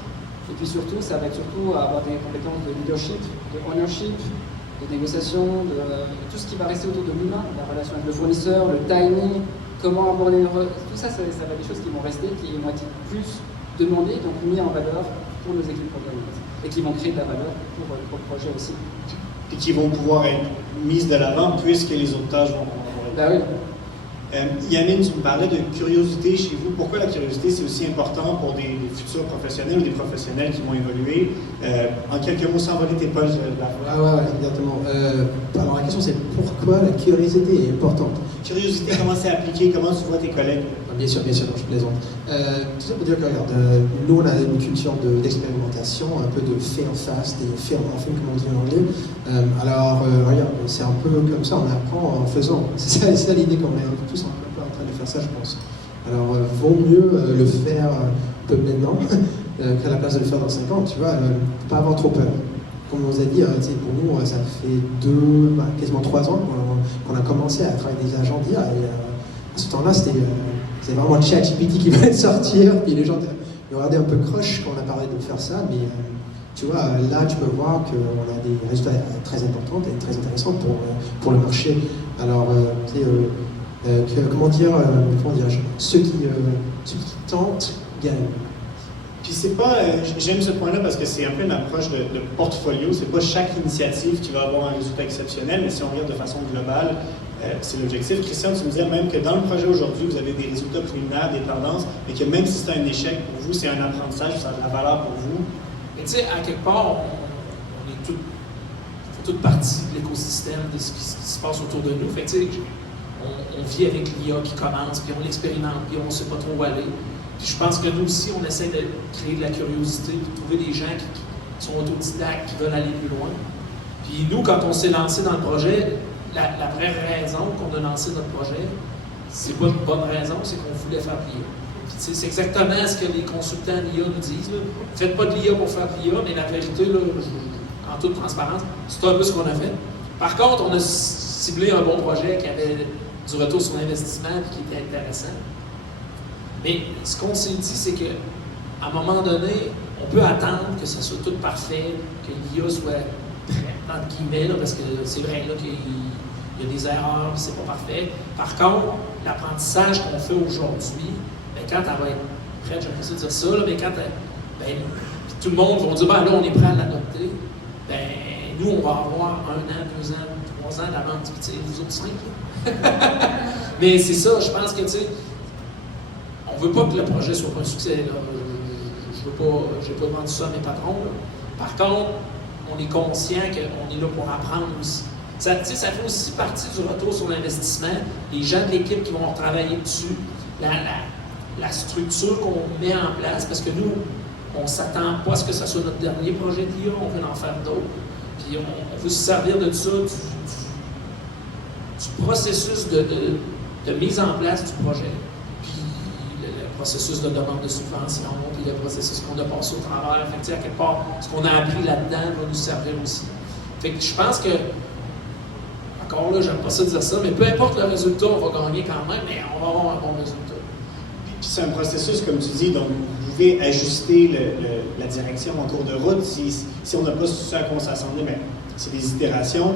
Et puis surtout, ça va être surtout avoir des compétences de leadership, de ownership, de négociation, de tout ce qui va rester autour de l'humain, la relation avec le fournisseur, le timing, comment aborder tout ça, ça va être des choses qui vont rester, qui vont être plus demandées, donc mis en valeur pour nos équipes programmeuses et qui vont créer de la valeur pour le projet aussi. Et qui vont pouvoir être mises de l'avant puisque les autres tâches vont être. Bah oui. Yamine, tu me parlais de curiosité chez vous. Pourquoi la curiosité, c'est aussi important pour des futurs professionnels ou des professionnels qui vont évoluer? En quelques mots, sans voler tes poches de la voix. Ah ouais, exactement. Alors la question c'est pourquoi la curiosité est importante? Curiosité, comment c'est appliqué? Comment tu vois tes collègues? Bien sûr, non, je plaisante. Tout ça pour dire que, regarde, nous on a une culture d'expérimentation, un peu de fait en face, des faits en film, comme on dit en anglais. Regarde, c'est un peu comme ça, on apprend en faisant. C'est ça l'idée qu'on est tous un peu en train de faire ça, je pense. Alors, vaut mieux le faire un peu maintenant qu'à la place de le faire dans 5 ans, tu vois, pas avoir trop peur. Comme on vous a dit, pour nous, ça fait quasiment 3 ans qu'on a commencé à travailler avec des agents d'IA. Et à ce temps-là, c'est vraiment le ChatGPT qui va sortir, puis les gens ils regardaient un peu croche quand on a parlé de faire ça, mais tu vois, là, tu peux voir qu'on a des résultats très importants et très intéressants pour le marché. Alors, comment dirais-je, ceux qui tentent gagnent. Puis c'est pas, j'aime ce point-là parce que c'est un peu une approche de portfolio. C'est pas chaque initiative qui va avoir un résultat exceptionnel, mais si on regarde de façon globale, c'est l'objectif. Christian, tu me disais même que dans le projet aujourd'hui, vous avez des résultats préliminaires, des tendances, mais que même si c'est un échec pour vous, c'est un apprentissage, ça a de la valeur pour vous. Mais tu sais, à quelque part, on est toute partie de l'écosystème, de ce qui se passe autour de nous. Fait que tu sais, on vit avec l'IA qui commence, puis on l'expérimente, puis on ne sait pas trop où aller. Puis je pense que nous aussi, on essaie de créer de la curiosité, de trouver des gens qui sont autodidactes, qui veulent aller plus loin. Puis nous, quand on s'est lancé dans le projet, la vraie raison qu'on a lancé notre projet, c'est pas une bonne raison, c'est qu'on voulait faire de l'IA. Puis c'est exactement ce que les consultants d'IA nous disent. Là. Faites pas de l'IA pour faire de l'IA, mais la vérité, là, en toute transparence, c'est un peu ce qu'on a fait. Par contre, on a ciblé un bon projet qui avait du retour sur l'investissement et qui était intéressant. Mais ce qu'on s'est dit, c'est qu'à un moment donné, on peut attendre que ça soit tout parfait, que l'IA soit entre guillemets, là, parce que c'est vrai là, qu'il y a des erreurs, c'est pas parfait. Par contre, l'apprentissage qu'on fait aujourd'hui, quand elle va être prête, j'aime pas ça dire ça, là, mais quand tout le monde va dire, là, on est prêt à l'adopter, nous, on va avoir 1 an, 2 ans, 3 ans d'avance, puis vous autres 5. Mais c'est ça, je pense que, tu sais, on veut pas que le projet soit pas un succès. Là. Je n'ai pas vendu ça à mes patrons. Là. Par contre, on est conscient qu'on est là pour apprendre aussi. Ça fait aussi partie du retour sur l'investissement. Les gens de l'équipe qui vont travailler dessus, la structure qu'on met en place, parce que nous, on ne s'attend pas à ce que ce soit notre dernier projet d'IA, on veut en faire d'autres. Puis on veut se servir de ça, du du processus de mise en place du projet, puis le processus de demande de subvention, puis le processus qu'on a passé au travers. Fait que, à quelque part, ce qu'on a appris là-dedans va nous servir aussi. Fait que je pense que, encore là, j'aime pas ça dire ça, mais peu importe le résultat, on va gagner quand même, mais on va avoir un bon résultat. Puis c'est un processus, comme tu dis, donc vous pouvez ajuster la direction en cours de route si on n'a pas ce à quoi on s'attendait, mais c'est des itérations.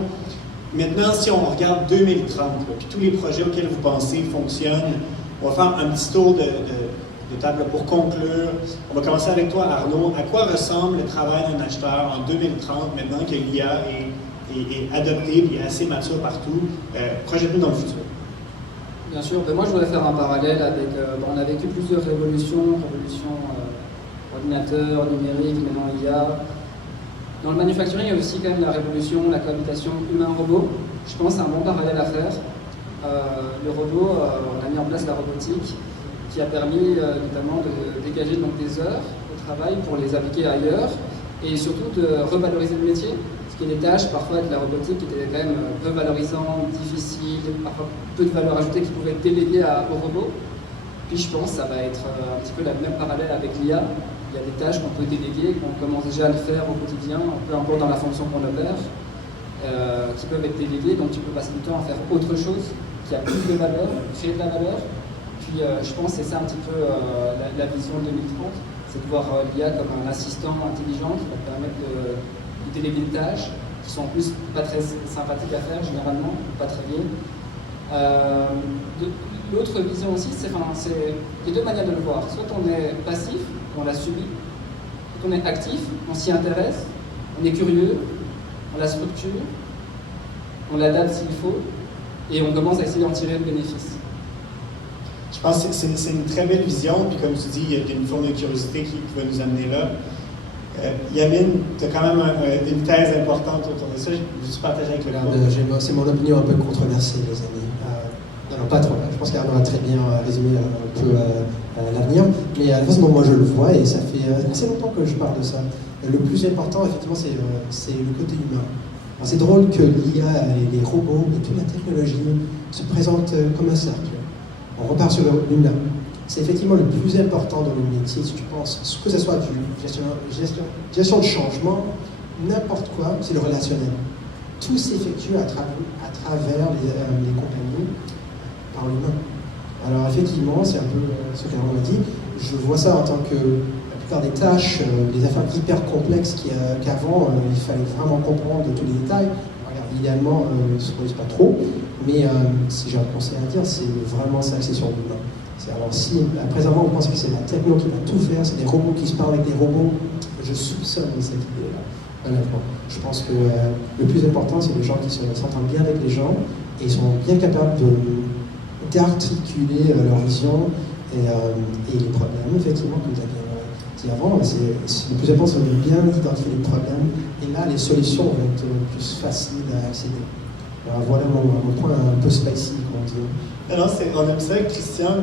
Maintenant, si on regarde 2030, là, puis tous les projets auxquels vous pensez fonctionnent, on va faire un petit tour de table pour conclure. On va commencer avec toi, Arnaud. À quoi ressemble le travail d'un acheteur en 2030, maintenant que l'IA est adoptée et assez mature partout? Projette-nous dans le futur. Bien sûr, moi je voudrais faire un parallèle avec, on a vécu plusieurs révolutions, ordinateur, numérique, maintenant IA. Dans le manufacturing, il y a aussi quand même la révolution, la cohabitation humain-robot. Je pense que c'est un bon parallèle à faire. Le robot, on a mis en place la robotique qui a permis notamment de dégager donc, des heures au travail pour les appliquer ailleurs et surtout de revaloriser le métier. Parce qu'il y a des tâches parfois avec la robotique qui étaient quand même peu valorisantes, difficiles, parfois peu de valeur ajoutée qui pouvaient être déléguées au robot. Puis je pense que ça va être un petit peu le même parallèle avec l'IA. Il y a des tâches qu'on peut déléguer, qu'on commence déjà à le faire au quotidien, peu importe dans la fonction qu'on opère, qui peuvent être déléguées. Donc tu peux passer du temps à faire autre chose qui a plus de valeur, créer de la valeur. Puis je pense que c'est ça un petit peu la vision 2030, c'est de voir l'IA comme un assistant intelligent qui va permettre de déléguer des tâches qui sont en plus pas très sympathiques à faire généralement, pas très bien. L'autre vision aussi, c'est il y a deux manières de le voir. Soit on est passif, on l'a subi. Soit on est actif, on s'y intéresse, on est curieux, on la structure, on l'adapte s'il faut, et on commence à essayer d'en tirer le bénéfice. Je pense que c'est une très belle vision, puis comme tu dis, il y a une forme de curiosité qui va nous amener là. Yamine, tu as quand même une thèse importante autour de ça. Je veux partager avec le groupe. C'est mon opinion un peu controversée, les amis. Non, pas trop. Je pense qu'Arnaud a très bien résumé un peu l'avenir. Mais la façon dont moi je le vois, et ça fait assez longtemps que je parle de ça, le plus important, effectivement, c'est le côté humain. C'est drôle que l'IA et les robots et toute la technologie se présentent comme un cercle. On repart sur l'humain. C'est effectivement le plus important dans le métier, si tu penses, que ce soit du gestion de changement, n'importe quoi, c'est le relationnel. Tout s'effectue à travers les compagnies par l'humain. Alors effectivement, c'est un peu ce qu'Aaron m'a dit, je vois ça en tant que la plupart des tâches, des affaires hyper complexes qu'avant, il fallait vraiment comprendre tous les détails. Alors, idéalement, ils ne se produisent pas trop, mais si j'ai un conseil à dire, c'est vraiment s'axer sur l'humain. Alors si présentement on pense que c'est la techno qui va tout faire, c'est des robots qui se parlent avec des robots, je soupçonne cette idée-là, honnêtement. Je pense que le plus important, c'est les gens qui s'entendent bien avec les gens et ils sont bien capables d'articuler leur vision et les problèmes, effectivement, comme vous avez dit avant. Le plus important, c'est de bien identifier les problèmes et là, les solutions vont être plus faciles à accéder. Alors voilà mon point un peu spicy, comme on dit. Non, on aime ça, Christian.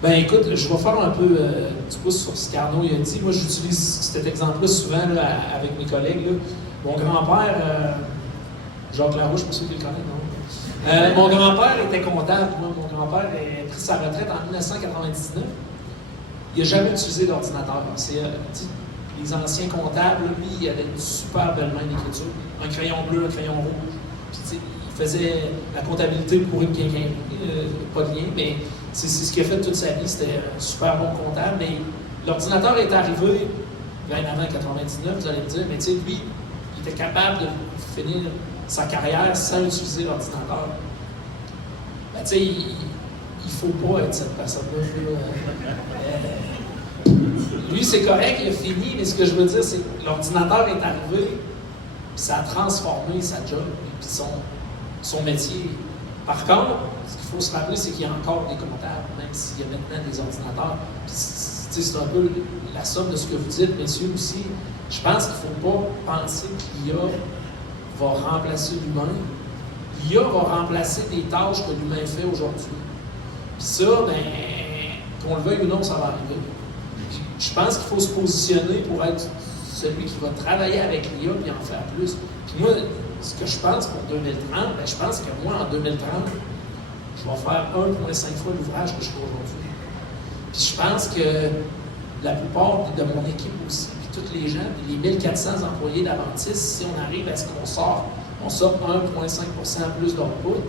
Ben écoute, je vais faire un peu du pouce sur ce qu'Arnaud a dit. Moi, j'utilise cet exemple-là souvent là, avec mes collègues. Là. Mon grand-père, Jacques Larouche, pour ceux qui le connaissent, non? Mon grand-père était comptable. Moi, mon grand-père a pris sa retraite en 1999. Il n'a jamais utilisé d'ordinateur. C'est les anciens comptables, lui, il avait une super belle main d'écriture. Un crayon bleu, un crayon rouge. Puis, il faisait la comptabilité pour une quincaillerie, pas de lien, mais c'est ce qu'il a fait toute sa vie. C'était un super bon comptable. Mais l'ordinateur est arrivé bien avant 99, vous allez me dire, mais tu sais, lui, il était capable de finir sa carrière sans utiliser l'ordinateur. Ben, tu sais, il faut pas être cette personne-là. Lui, c'est correct, il a fini, mais ce que je veux dire, c'est que l'ordinateur est arrivé, puis ça a transformé sa job, puis son métier. Par contre, ce qu'il faut se rappeler, c'est qu'il y a encore des comptables, même s'il y a maintenant des ordinateurs. C'est un peu la somme de ce que vous dites, messieurs, aussi. Je pense qu'il ne faut pas penser que l'IA va remplacer l'humain. L'IA va remplacer des tâches que l'humain fait aujourd'hui. Puis ça, ben, qu'on le veuille ou non, ça va arriver. Puis je pense qu'il faut se positionner pour être celui qui va travailler avec l'IA et en faire plus. Puis moi, ce que je pense pour 2030, ben, je pense que moi, en 2030, je vais faire 1,5 fois l'ouvrage que je fais aujourd'hui. Puis je pense que la plupart de mon équipe aussi, puis tous les gens, les 1400 employés d'Aventis, si on arrive à ce qu'on sort 1,5% plus d'output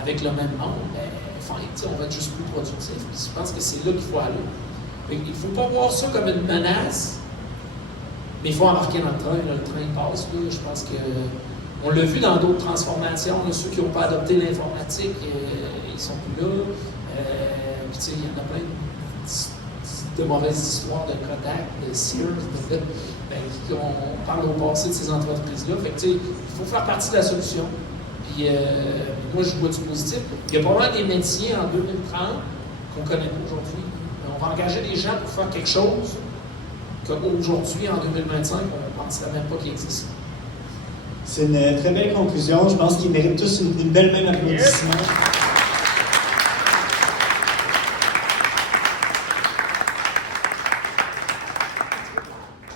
avec le même monde, ben, fine, on va être juste plus productif. Puis je pense que c'est là qu'il faut aller. Il ne faut pas voir ça comme une menace, mais il faut embarquer dans le train. Là, le train passe. Là, je pense que on l'a vu dans d'autres transformations. Là, ceux qui n'ont pas adopté l'informatique, ils sont plus là. Puis il y en a plein de mauvaises histoires de Kodak, de Sears, on parle au passé de ces entreprises-là. Fait que, il faut faire partie de la solution. Puis moi, je vois du positif. Il y a probablement des métiers en 2030 qu'on ne connaît pas aujourd'hui. On va engager des gens pour faire quelque chose qu'aujourd'hui, en 2025, on ne penserait même pas qu'il existe. C'est une très belle conclusion. Je pense qu'ils méritent tous une belle main d'applaudissement.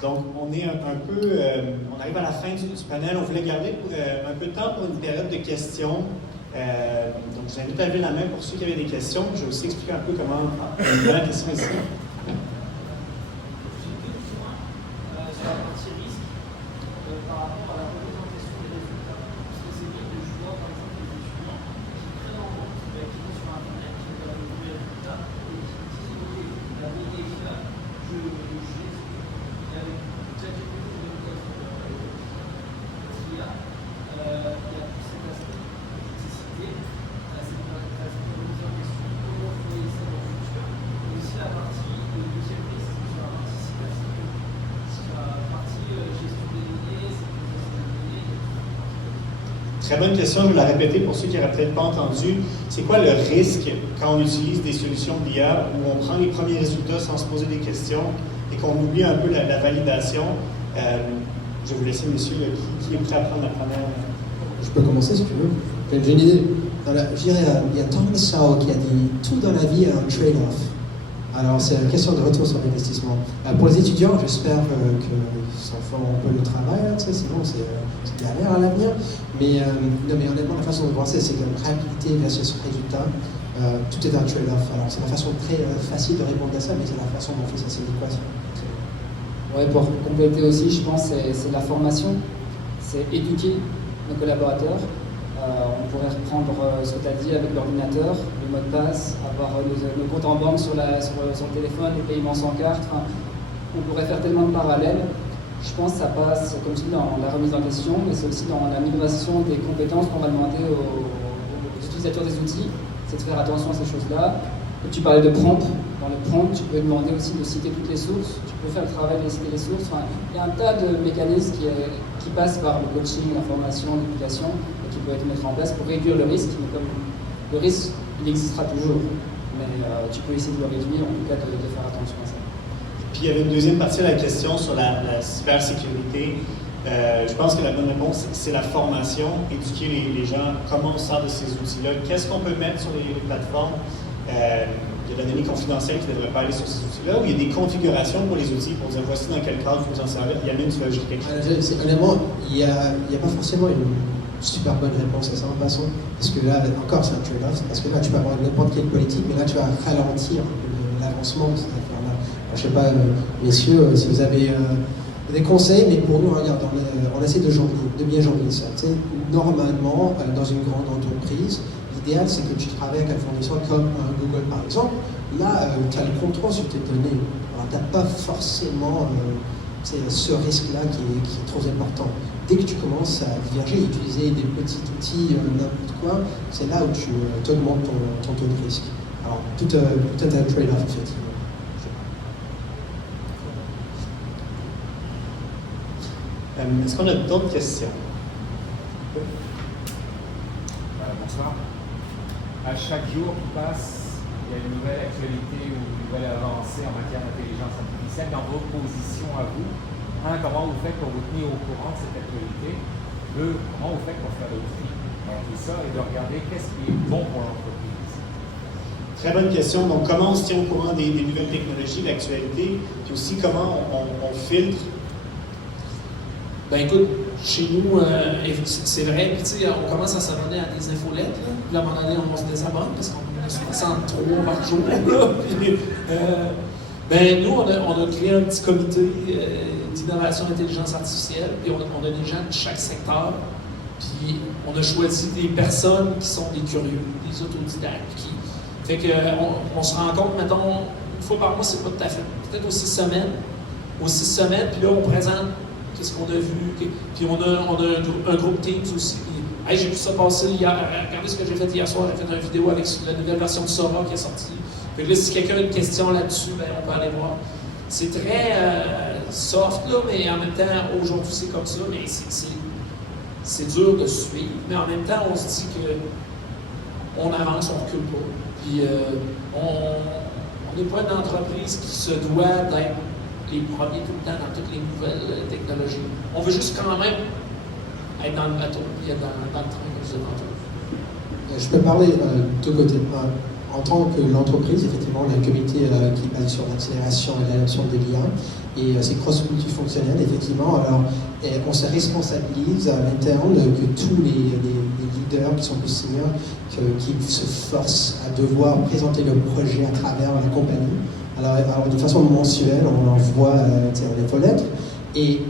Donc, on est un peu, on arrive à la fin du panel. On voulait garder un peu de temps pour une période de questions. Donc, je vous invite à lever la main pour ceux qui avaient des questions. Je vais aussi expliquer un peu comment la question ici. Très bonne question, je vais la répéter pour ceux qui n'auraient peut-être pas entendu. C'est quoi le risque quand on utilise des solutions d'IA où on prend les premiers résultats sans se poser des questions et qu'on oublie un peu la validation? Je vais vous laisser, monsieur, qui est prêt à prendre la première? Je peux commencer si tu veux. J'ai une idée. Je dirais, il y a Thomas Sowell qui a dit « Tout dans la vie a un trade-off ». Alors, c'est une question de retour sur l'investissement. Pour les étudiants, j'espère qu'ils s'en font un peu le travail, là, sinon c'est galère à l'avenir. Mais honnêtement, la façon de penser, c'est que rapidité versus résultat, tout est un trade-off. Alors, c'est la façon très facile de répondre à ça, mais c'est la façon dont on fait cette équation. Ouais, pour compléter aussi, je pense que c'est la formation, c'est éduquer nos collaborateurs. On pourrait reprendre ce que tu as dit avec l'ordinateur, le mot de passe, avoir nos comptes en banque sur le téléphone, les paiements sans carte. Enfin, on pourrait faire tellement de parallèles. Je pense que ça passe, comme je dis, dans la remise en question, mais c'est aussi dans la migration des compétences qu'on va demander aux utilisateurs des outils, c'est de faire attention à ces choses-là. Et tu parlais de prompt. Dans le prompt, tu peux demander aussi de citer toutes les sources. Tu peux faire le travail de citer les sources. Enfin, il y a un tas de mécanismes qui passent par le coaching, la formation, l'éducation, et qui peuvent être mis en place pour réduire le risque. Mais comme le risque, il existera toujours. Mais tu peux essayer de le réduire, en tout cas de faire attention à ça. Puis il y avait une deuxième partie de la question sur la cybersécurité. Je pense que la bonne réponse, c'est la formation, éduquer les gens, comment on sort de ces outils-là, qu'est-ce qu'on peut mettre sur les plateformes. Il y a de la donnée confidentielle qui ne devrait pas aller sur ces outils-là, ou il y a des configurations pour les outils pour dire voici dans quel cadre vous en servir. Il y a même tu vas ajouter quelque chose. Honnêtement, il n'y a pas forcément une super bonne réponse à ça en passant, parce que là, encore, c'est un trade-off, parce que là, tu peux avoir n'importe quelle politique, mais là, tu vas ralentir l'avancement de cette affaire-là. Je ne sais pas, messieurs, si vous avez des conseils, mais pour nous, regarde, on essaie de bien jongler ça. Tu sais, normalement, dans une grande entreprise, l'idéal, c'est que tu travailles avec un fournisseur comme Google, par exemple. Là, tu as le contrôle sur tes données. Alors, tu n'as pas forcément ce risque-là qui est trop important. Dès que tu commences à diverger, utiliser des petits outils, n'importe quoi, c'est là où tu augmentes ton taux de risque. Alors, tout est un trade-off, effectivement. Est-ce qu'on a d'autres questions? Bonsoir. À chaque jour qui passe, il y a une nouvelle actualité ou une nouvelle avancée en matière d'intelligence artificielle. Dans vos positions à vous, comment vous faites pour vous tenir au courant de cette actualité? Comment vous faites pour faire le tri dans tout ça et de regarder qu'est-ce qui est bon pour l'entreprise? Très bonne question. Donc, comment on se tient au courant des nouvelles technologies, l'actualité, puis aussi comment on filtre? Ben écoute, chez nous, c'est vrai, puis tu sais, on commence à s'abonner à des infolettes, là. Puis à un moment donné, on se désabonne parce qu'on a 63 par jour, là. Puis, ben, nous, on a créé un petit comité d'innovation intelligence artificielle, puis on a des gens de chaque secteur, puis on a choisi des personnes qui sont des curieux, des autodidactes. Fait que on se rend compte, mettons, une fois par mois, c'est pas tout à fait, peut-être aux 6 semaines. Aux 6 semaines, puis là, on présente qu'est-ce qu'on a vu, puis on a un groupe Teams aussi. Puis, hey, j'ai vu ça passer hier, regardez ce que j'ai fait hier soir, j'ai fait une vidéo avec la nouvelle version de Sora qui est sortie. Puis là, si quelqu'un a une question là-dessus, ben, on peut aller voir. C'est très soft, là, mais en même temps, aujourd'hui, c'est comme ça, mais c'est dur de suivre. Mais en même temps, on se dit qu'on avance, on ne recule pas. Puis on n'est pas une entreprise qui se doit d'être les premiers tout le temps dans toutes les nouvelles technologies. On veut juste quand même être dans le bateau, puis être dans le train, comme je disais tantôt. Je peux parler de deux côtés. En tant que l'entreprise, effectivement, on a un comité qui est basé sur l'accélération et l'adoption de l'IA. Et c'est cross-multifonctionnel, effectivement. Alors, on se responsabilise à l'interne que tous les leaders qui sont plus seniors, qui se forcent à devoir présenter le projet à travers la compagnie. Alors de façon mensuelle, on envoie en infolettre. Et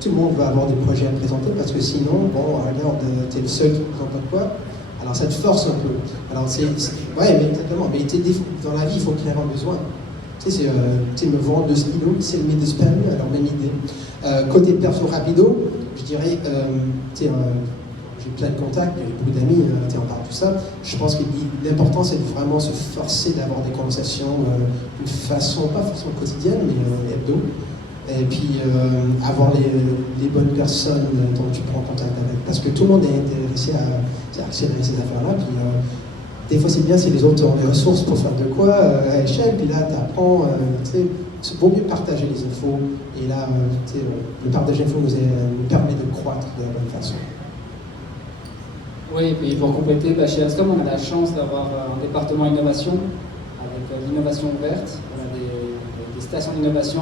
tout le monde va avoir des projets à présenter parce que sinon, bon, regarde, t'es le seul qui ne présente pas de quoi. Alors ça te force un peu. Alors ouais, mais exactement. Mais dans la vie, il faut clairement besoin. Tu sais, me vendre le stylo, c'est le mid spam, alors même idée. Côté perso rapido, je dirais, j'ai plein de contacts, j'ai beaucoup d'amis, on parle de tout ça. Je pense que l'important, c'est de vraiment se forcer d'avoir des conversations d'une façon, pas forcément quotidienne, mais hebdo. Et puis avoir les bonnes personnes dont tu prends contact avec. Parce que tout le monde est intéressé à accélérer ces affaires-là. Puis des fois, c'est bien si les autres ont les ressources pour faire de quoi à échelle. Puis là, tu apprends, il vaut mieux partager les infos. Et là, le partage d'infos nous permet de croître de la bonne façon. Oui, et puis pour compléter, chez Alstom, on a la chance d'avoir un département innovation avec l'innovation ouverte. On a des stations d'innovation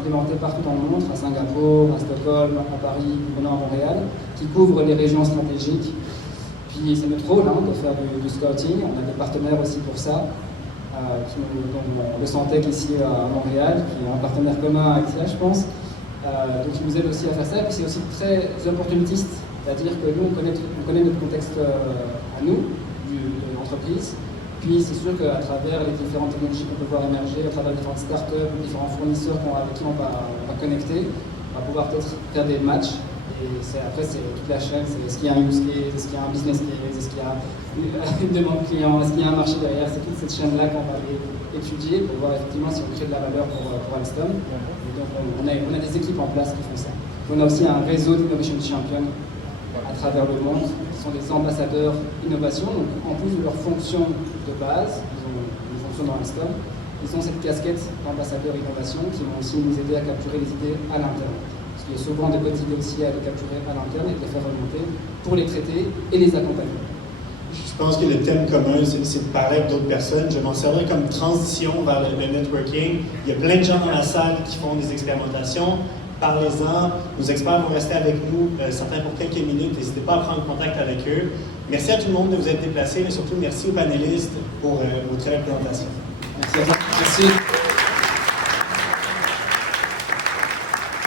implémentées partout dans le monde, à Singapour, à Stockholm, à Paris, maintenant à Montréal, qui couvrent les régions stratégiques. Puis c'est notre rôle de faire du scouting. On a des partenaires aussi pour ça, le Santec ici à Montréal, qui est un partenaire commun avec ça, je pense. Donc ils nous aident aussi à faire ça. Et puis c'est aussi très opportuniste. C'est-à-dire que nous, on connaît notre contexte à nous, de l'entreprise. Puis c'est sûr qu'à travers les différentes technologies qu'on peut voir émerger, à travers les différentes startups, les différents fournisseurs avec qui on va connecter, on va pouvoir peut-être faire des matchs. Et après, c'est toute la chaîne, c'est est-ce qu'il y a un use case, est-ce qu'il y a un business case, est-ce qu'il y a une demande client, est-ce qu'il y a un marché derrière. C'est toute cette chaîne-là qu'on va aller étudier pour voir effectivement si on crée de la valeur pour Alstom. Et donc on a des équipes en place qui font ça. On a aussi un réseau d'Innovation Champions à travers le monde, qui sont des ambassadeurs innovation. Donc, en plus de leur fonction de base, ils ont une fonction dans Alstom, ils ont cette casquette d'ambassadeur innovation qui vont aussi nous aider à capturer les idées à l'interne. Parce qu'il y a souvent des bonnes idées aussi à les capturer à l'interne et de les faire remonter pour les traiter et les accompagner. Je pense que le thème commun, c'est de parler avec d'autres personnes. Je m'en servirai comme transition vers le networking. Il y a plein de gens dans la salle qui font des expérimentations. Parlez-en. Nos experts vont rester avec nous, certains pour quelques minutes. N'hésitez pas à prendre contact avec eux. Merci à tout le monde de vous être déplacés, mais surtout merci aux panélistes pour vos très belles présentations. Merci à vous. Merci.